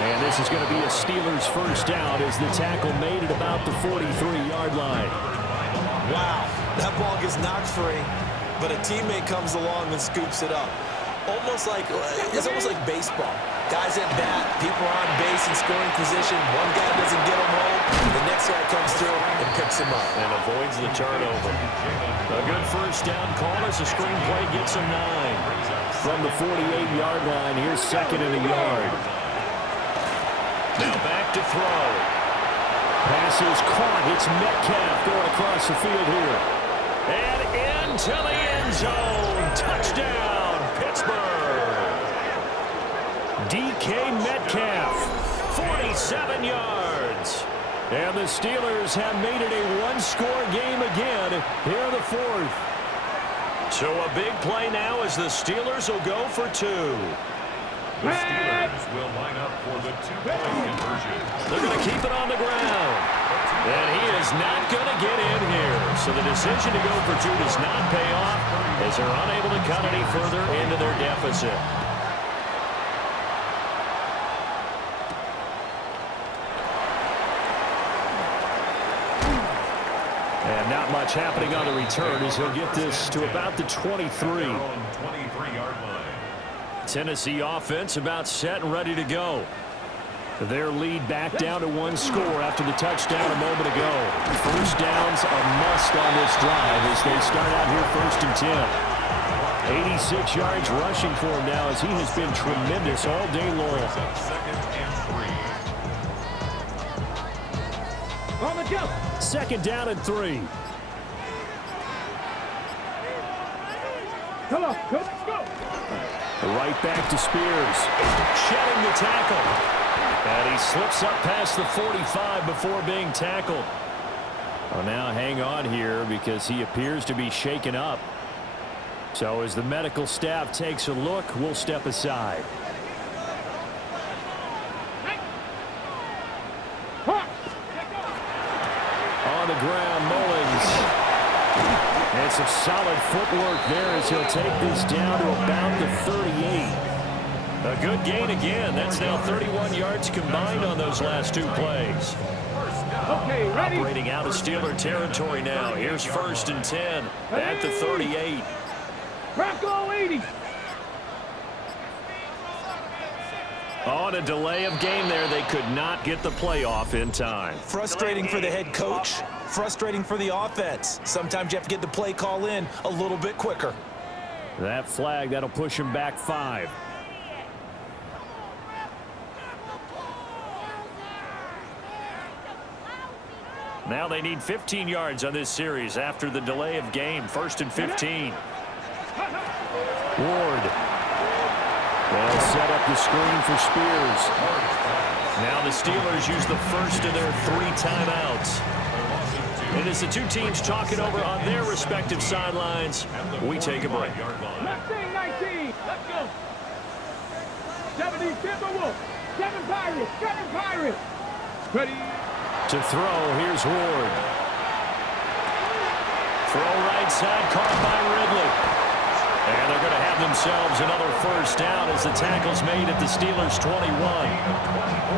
And this is going to be a Steelers first down as the tackle made at about the 43-yard line. Wow, that ball gets knocked free, but a teammate comes along and scoops it up. It's almost like baseball. Guys at bat, people are on base in scoring position. One guy doesn't get him home, the next guy comes through and picks him up. And avoids the turnover. A good first down call as the screenplay gets him 9. From the 48-yard line, here's second and a yard. Now back to throw. Pass is caught. It's Metcalf going across the field here. And into the end zone. Touchdown, Pittsburgh. DK Metcalf, 47 yards. And the Steelers have made it a one-score game again here in the fourth. So a big play now as the Steelers will go for 2. The Steelers will line up for the 2-point conversion. They're going to keep it on the ground. And he is not going to get in here. So the decision to go for 2 does not pay off as they're unable to cut any further into their deficit. And not much happening on the return as he'll get this to about the 23. 23-yard line. Tennessee offense about set and ready to go. Their lead back down to 1 score after the touchdown a moment ago. First down's a must on this drive as they start out here 1st and 10. 86 yards rushing for him now as he has been tremendous all day long. Second and 3. On the jump. Second down and 3. Come on, let's go. Right back to Spears. Shedding the tackle. And he slips up past the 45 before being tackled. Well, now hang on here because he appears to be shaken up. So as the medical staff takes a look, we'll step aside. On the ground, Mullins. And some solid footwork there as he'll take this down to about the 38. A good gain again. That's now 31 yards combined on those last 2 plays. Okay, ready? Operating out of Steeler territory now. Here's 1st and 10 at the 38. Bronco 80. On a delay of game there, they could not get the playoff in time. Frustrating for the head coach. Frustrating for the offense. Sometimes you have to get the play call in a little bit quicker. That flag, that'll push him back 5. Now they need 15 yards on this series after the delay of game. 1st and 15. Ward. They'll set up the screen for Spears. Now the Steelers use the first of their 3 timeouts. And as the 2 teams talk it over on their respective sidelines, we take a break. Mustang 19. Let's go. 70 Timberwolves. 7 Pirates. 7 Pirates. Ready. To throw, here's Ward. Throw right side, caught by Ridley. And they're going to have themselves another first down as the tackle's made at the Steelers' 21.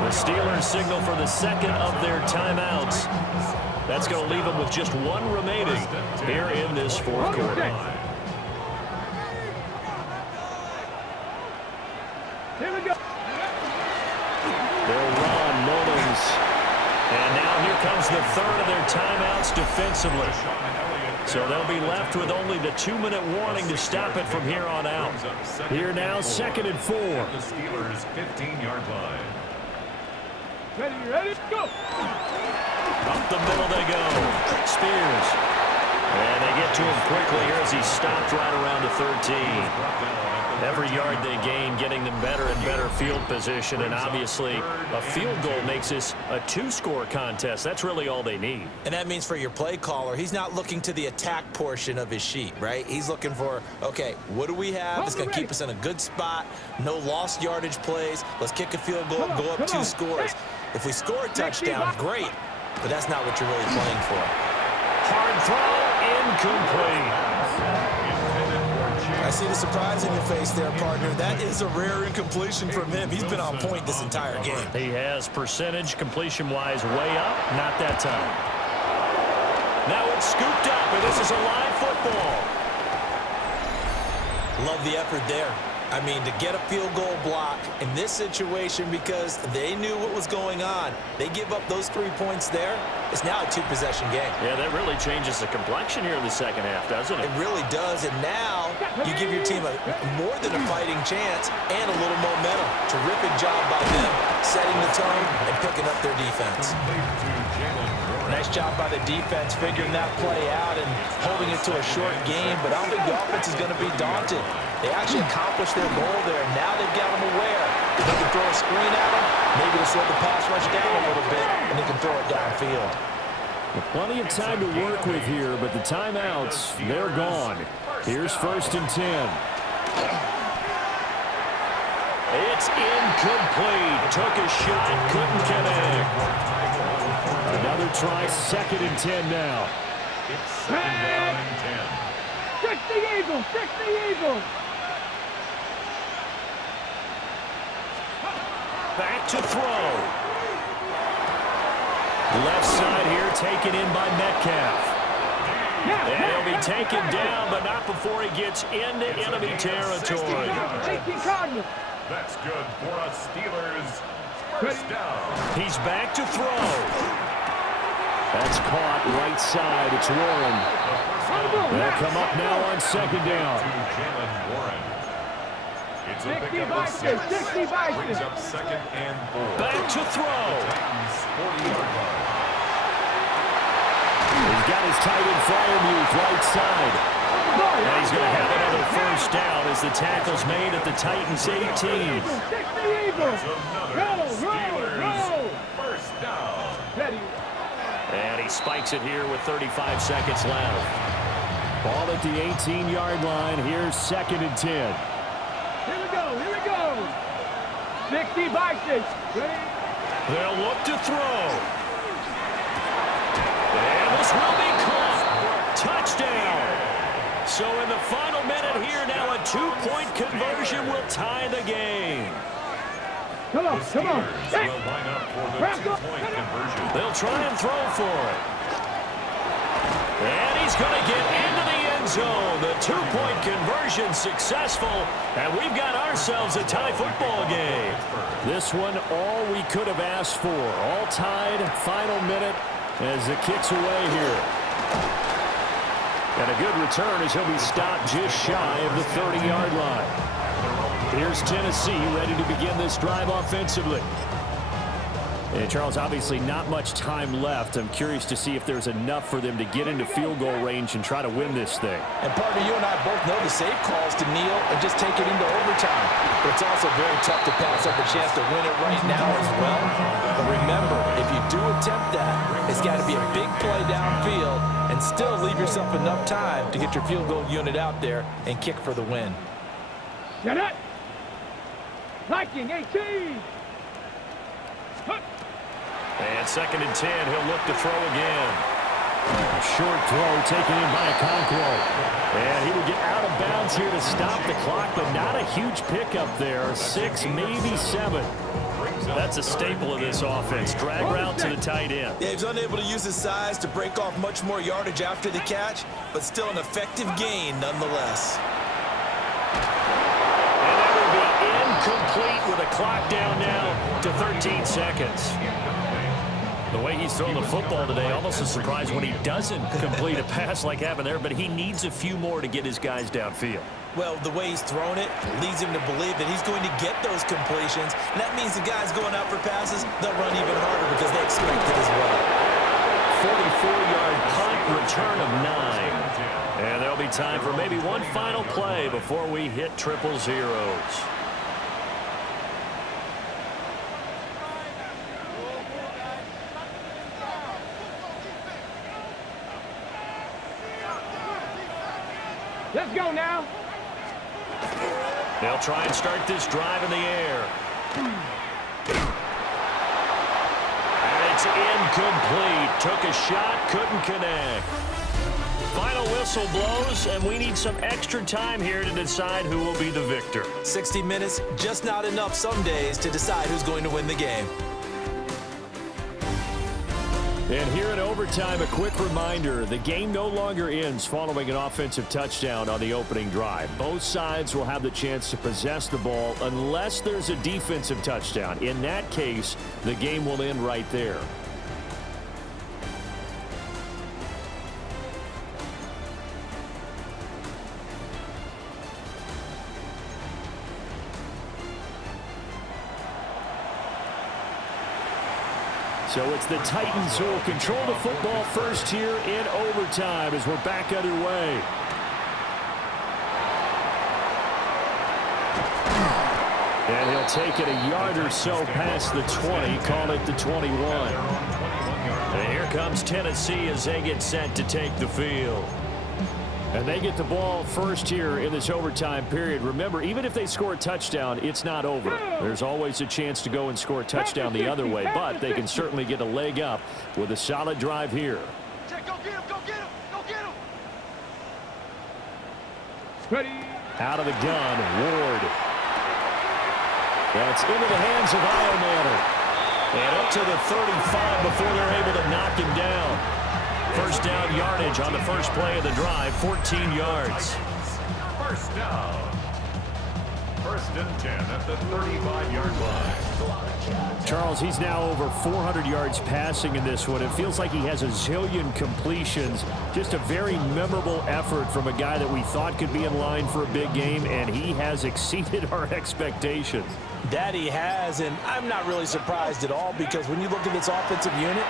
The Steelers signal for the second of their timeouts. That's going to leave them with just 1 remaining here in this 4th quarter. Here we go. They'll run Mullins. And now here comes the 3rd of their timeouts defensively. So they'll be left with only the 2-minute warning to stop it from here on out. Here now, 2nd and 4. The Steelers' 15-yard line. Ready, go. Up the middle they go. Spears. And they get to him quickly here as he stopped right around the 13. Every yard they gain getting them better and better field position, and obviously a field goal makes this a two-score contest. That's really all they need. And that means for your play caller, he's not looking to the attack portion of his sheet, right? He's looking for, okay, what do we have that's going to keep us in a good spot? No lost yardage plays. Let's kick a field goal, go up 2 scores. If we score a touchdown, great, but that's not what you're really playing for. Hard throw, incomplete. I see the surprise in your face there, partner. That is a rare incompletion from him. He's been on point this entire game. He has percentage completion-wise way up. Not that time. Now it's scooped up, and this is a live football. Love the effort there. I mean, to get a field goal block in this situation because they knew what was going on. They give up those 3 points there. It's now a 2-possession game. Yeah, that really changes the complexion here in the second half, doesn't it? It really does, and now you give your team more than a fighting chance and a little momentum. Terrific job by them, setting the tone and picking up their defense. Nice job by the defense figuring that play out and holding it to a short game, but I don't think the offense is going to be daunted. They actually accomplished their goal there. Now they've got them aware. They can throw a screen at them, maybe to slow the pass rush down a little bit, and they can throw it downfield. Plenty of time to work with here, but the timeouts, they're gone. Here's 1st and 10. It's incomplete. Took a shot, couldn't connect. Another try, 2nd and 10 now. It's 2nd down and 10. Fix the Eagles! Fix the Eagles! Back to throw. Left side here taken in by Metcalf. And he'll be taken down, but not before he gets into enemy territory. That's good for us Steelers. 1st down. He's back to throw. That's caught right side. It's Warren. They'll come up now on 2nd down. To Jalen Warren. It's a pickup of 6. Brings up 2nd and 4. Back to throw. Titans 40-yard line. He's got his tight end Freiermuth right side. And he's going to have another 1st down as the tackle's made at the Titans 18. That's another Steelers 1st down. And he spikes it here with 35 seconds left. Ball at the 18-yard line. Here's 2nd and 10. Here we go, here we go. 60 by 6. Ready? They'll look to throw. And this will be caught. Touchdown. So in the final minute here, now a 2-point conversion will tie the game. Come on, come on. Steelers will line up for the 2-point conversion. They'll try and throw for it. And he's going to get into the end zone. The 2-point conversion successful, and we've got ourselves a tie football game. This one, all we could have asked for. All tied, final minute as the kick's away here. And a good return as he'll be stopped just shy of the 30-yard line. Here's Tennessee ready to begin this drive offensively. And Charles, obviously not much time left. I'm curious to see if there's enough for them to get into field goal range and try to win this thing. And partner, you and I both know the safe calls to kneel and just take it into overtime. But it's also very tough to pass up a chance to win it right now as well. But remember, if you do attempt that, it's got to be a big play downfield and still leave yourself enough time to get your field goal unit out there and kick for the win. Get it! Viking 18! And 2nd and 10, he'll look to throw again. A short throw taken in by Okonkwo. And he will get out of bounds here to stop the clock, but not a huge pickup there. 6, maybe 7. That's a staple of this offense. Drag route to the tight end. Yeah, he's unable to use his size to break off much more yardage after the catch, but still an effective gain nonetheless. And that will be incomplete with a clock down now to 13 seconds. The way he's thrown the football today, almost a surprise when he doesn't complete a pass like happened there, but he needs a few more to get his guys downfield. Well, the way he's thrown it leads him to believe that he's going to get those completions, and that means the guys going out for passes, they'll run even harder because they expect it as well. 44-yard punt, return of 9. And there'll be time for maybe one final play before we hit triple zeros. Let's go now. They'll try and start this drive in the air. And it's incomplete. Took a shot, couldn't connect. Final whistle blows, and we need some extra time here to decide who will be the victor. 60 minutes, just not enough some days to decide who's going to win the game. And here in overtime, a quick reminder, the game no longer ends following an offensive touchdown on the opening drive. Both sides will have the chance to possess the ball unless there's a defensive touchdown. In that case, the game will end right there. So it's the Titans who will control the football first here in overtime as we're back underway. And he'll take it a yard or so past the 20, call it the 21. And here comes Tennessee as they get set to take the field. And they get the ball first here in this overtime period. Remember, even if they score a touchdown, it's not over. There's always a chance to go and score a touchdown the other way, but they can certainly get a leg up with a solid drive here. Go get him, go get him, go get him. Ready. Out of the gun, Ward. That's into the hands of Iomanner. And up to the 35 before they're able to knock him down. First down yardage on the first play of the drive, 14 yards. First down. First and 10 at the 35-yard line. Charles, he's now over 400 yards passing in this one. It feels like he has a zillion completions. Just a very memorable effort from a guy that we thought could be in line for a big game, and he has exceeded our expectations. That he has, and I'm not really surprised at all because when you look at this offensive unit,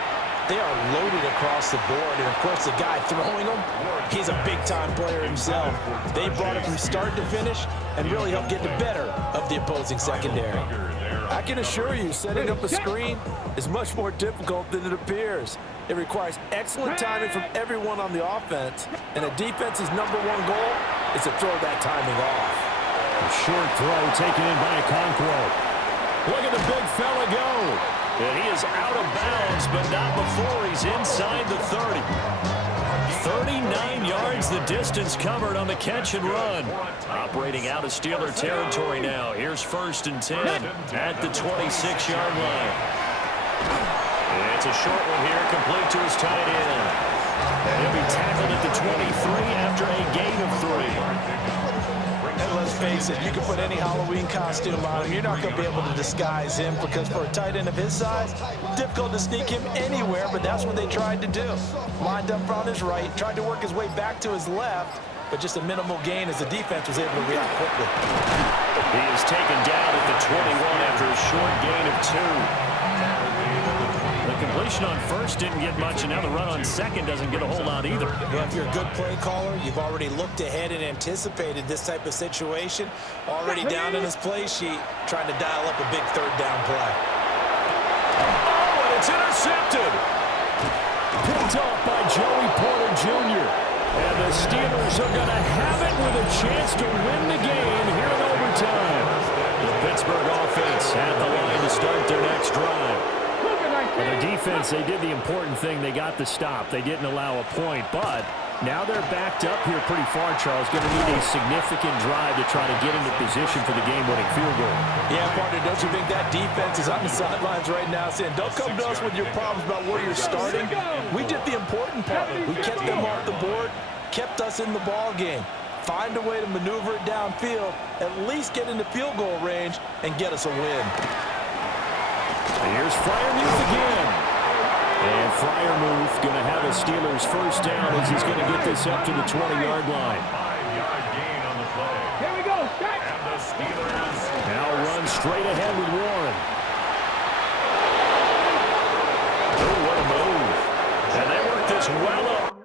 they are loaded across the board, and of course the guy throwing them, he's a big-time player himself. They brought it from start to finish and really helped get the better of the opposing secondary. I can assure you, setting up a screen is much more difficult than it appears. It requires excellent timing from everyone on the offense, and a defense's #1 goal is to throw that timing off. A short throw taken in by Okonkwo. Look at the big fella go. And he is out of bounds, but not before he's inside the 30. 39 yards the distance covered on the catch and run. Operating out of Steeler territory now. Here's first and 10 at the 26-yard line. And it's a short one here, complete to his tight end. And he'll be tackled at the 23 after a gain of 3. And let's face it, you can put any Halloween costume on him. You're not going to be able to disguise him because for a tight end of his size, difficult to sneak him anywhere, but that's what they tried to do. Lined up on his right, tried to work his way back to his left, but just a minimal gain as the defense was able to react quickly. He is taken down at the 21 after a short gain of 2. The completion on first didn't get much, and now the run on second doesn't get a whole lot either. Well, if you're a good play caller, you've already looked ahead and anticipated this type of situation. Already down in his play sheet, trying to dial up a big third down play. Oh, and it's intercepted. Picked off by Joey Porter Jr. And the Steelers are going to have it with a chance to win the game here in overtime. The Pittsburgh offense at the line to start their next drive. And their defense, they did the important thing. They got the stop. They didn't allow a point, but now they're backed up here pretty far, Charles. Going to need a significant drive to try to get into position for the game-winning field goal. Yeah, partner, don't you think that defense is on the sidelines right now saying, don't come to us with your problems about where you're starting. We did the important part. We kept them off the board, kept us in the ball game. Find a way to maneuver it downfield, at least get into field goal range, and get us a win. Here's Freiermuth again. And Freiermuth going to have a Steelers first down as he's going to get this up to the 20-yard line. 5-yard gain on the play. Here we go. And the Steelers now run straight ahead with Warren. Oh, what a move. And they It's well over.